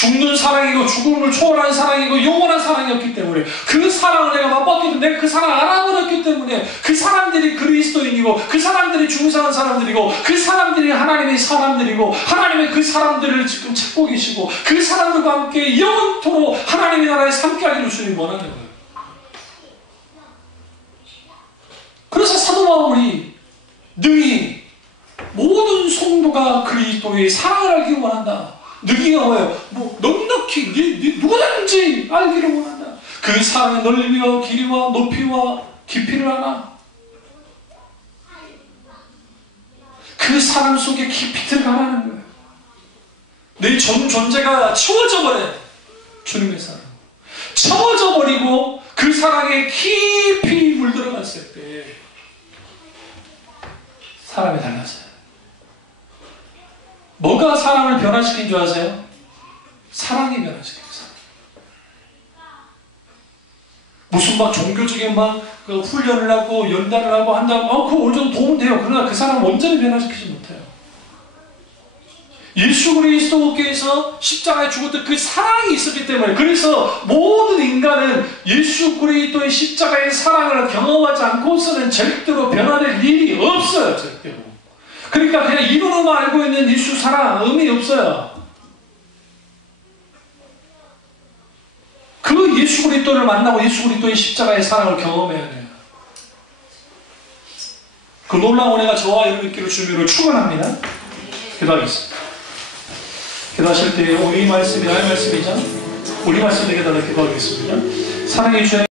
죽는 사랑이고 죽음을 초월한 사랑이고 영원한 사랑이었기 때문에 그 사랑을 내가 맛봤기 때문에 내가 그 사랑을 알아버렸기 때문에 그 사람들이 그리스도인이고 그 사람들이 중상한 사람들이고 그 사람들이 하나님의 사람들이고 하나님의 그 사람들을 지금 찾고 계시고 그 사람들과 함께 영원토록 하나님의 나라에 함께하기를 주님이 원하는 거예요. 그래서 사도 바울이 능히 모든 성도가 그리스도의 사랑을 알기 원한다. 능히가 뭐예요? 뭐 넉넉히 누구든지 알기를 원한다. 그 사랑의 넓이와 길이와 높이와 깊이를 알아. 그 사랑 속에 깊이 들어가라는 거예요. 내 전 존재가 채워져 버려요. 주님의 사랑. 채워져 버리고 그 사랑에 깊이 물들어갔을 때 사람이 달라져요. 뭐가 사람을 변화시킨 줄 아세요? 사랑이 변화시켜요. 무슨 막 종교적인 막 그 훈련을 하고 연단을 하고 한다고 그거 어느 정도 도움 돼요. 그러나 그 사람을 온전히 변화시키지 못해요. 예수 그리스도께서 십자가에 죽었던 그 사랑이 있었기 때문에 그래서 모든 인간은 예수 그리스도의 십자가의 사랑을 경험하지 않고서는 절대로 변화될 일이 없어요. 절대로. 그러니까 그냥 이론으로만 알고 있는 예수 사랑 의미 없어요. 그 예수 그리스도를 만나고 예수 그리스도의 십자가의 사랑을 경험해야 돼요. 그 놀라운 은혜가 저와 여러분께로 주님으로 축원합니다. 기도하겠습니다. 기도하실 때 우리 말씀이 나의 말씀이자 우리 말씀 내게 달라 기도하겠습니다. 사랑의 주님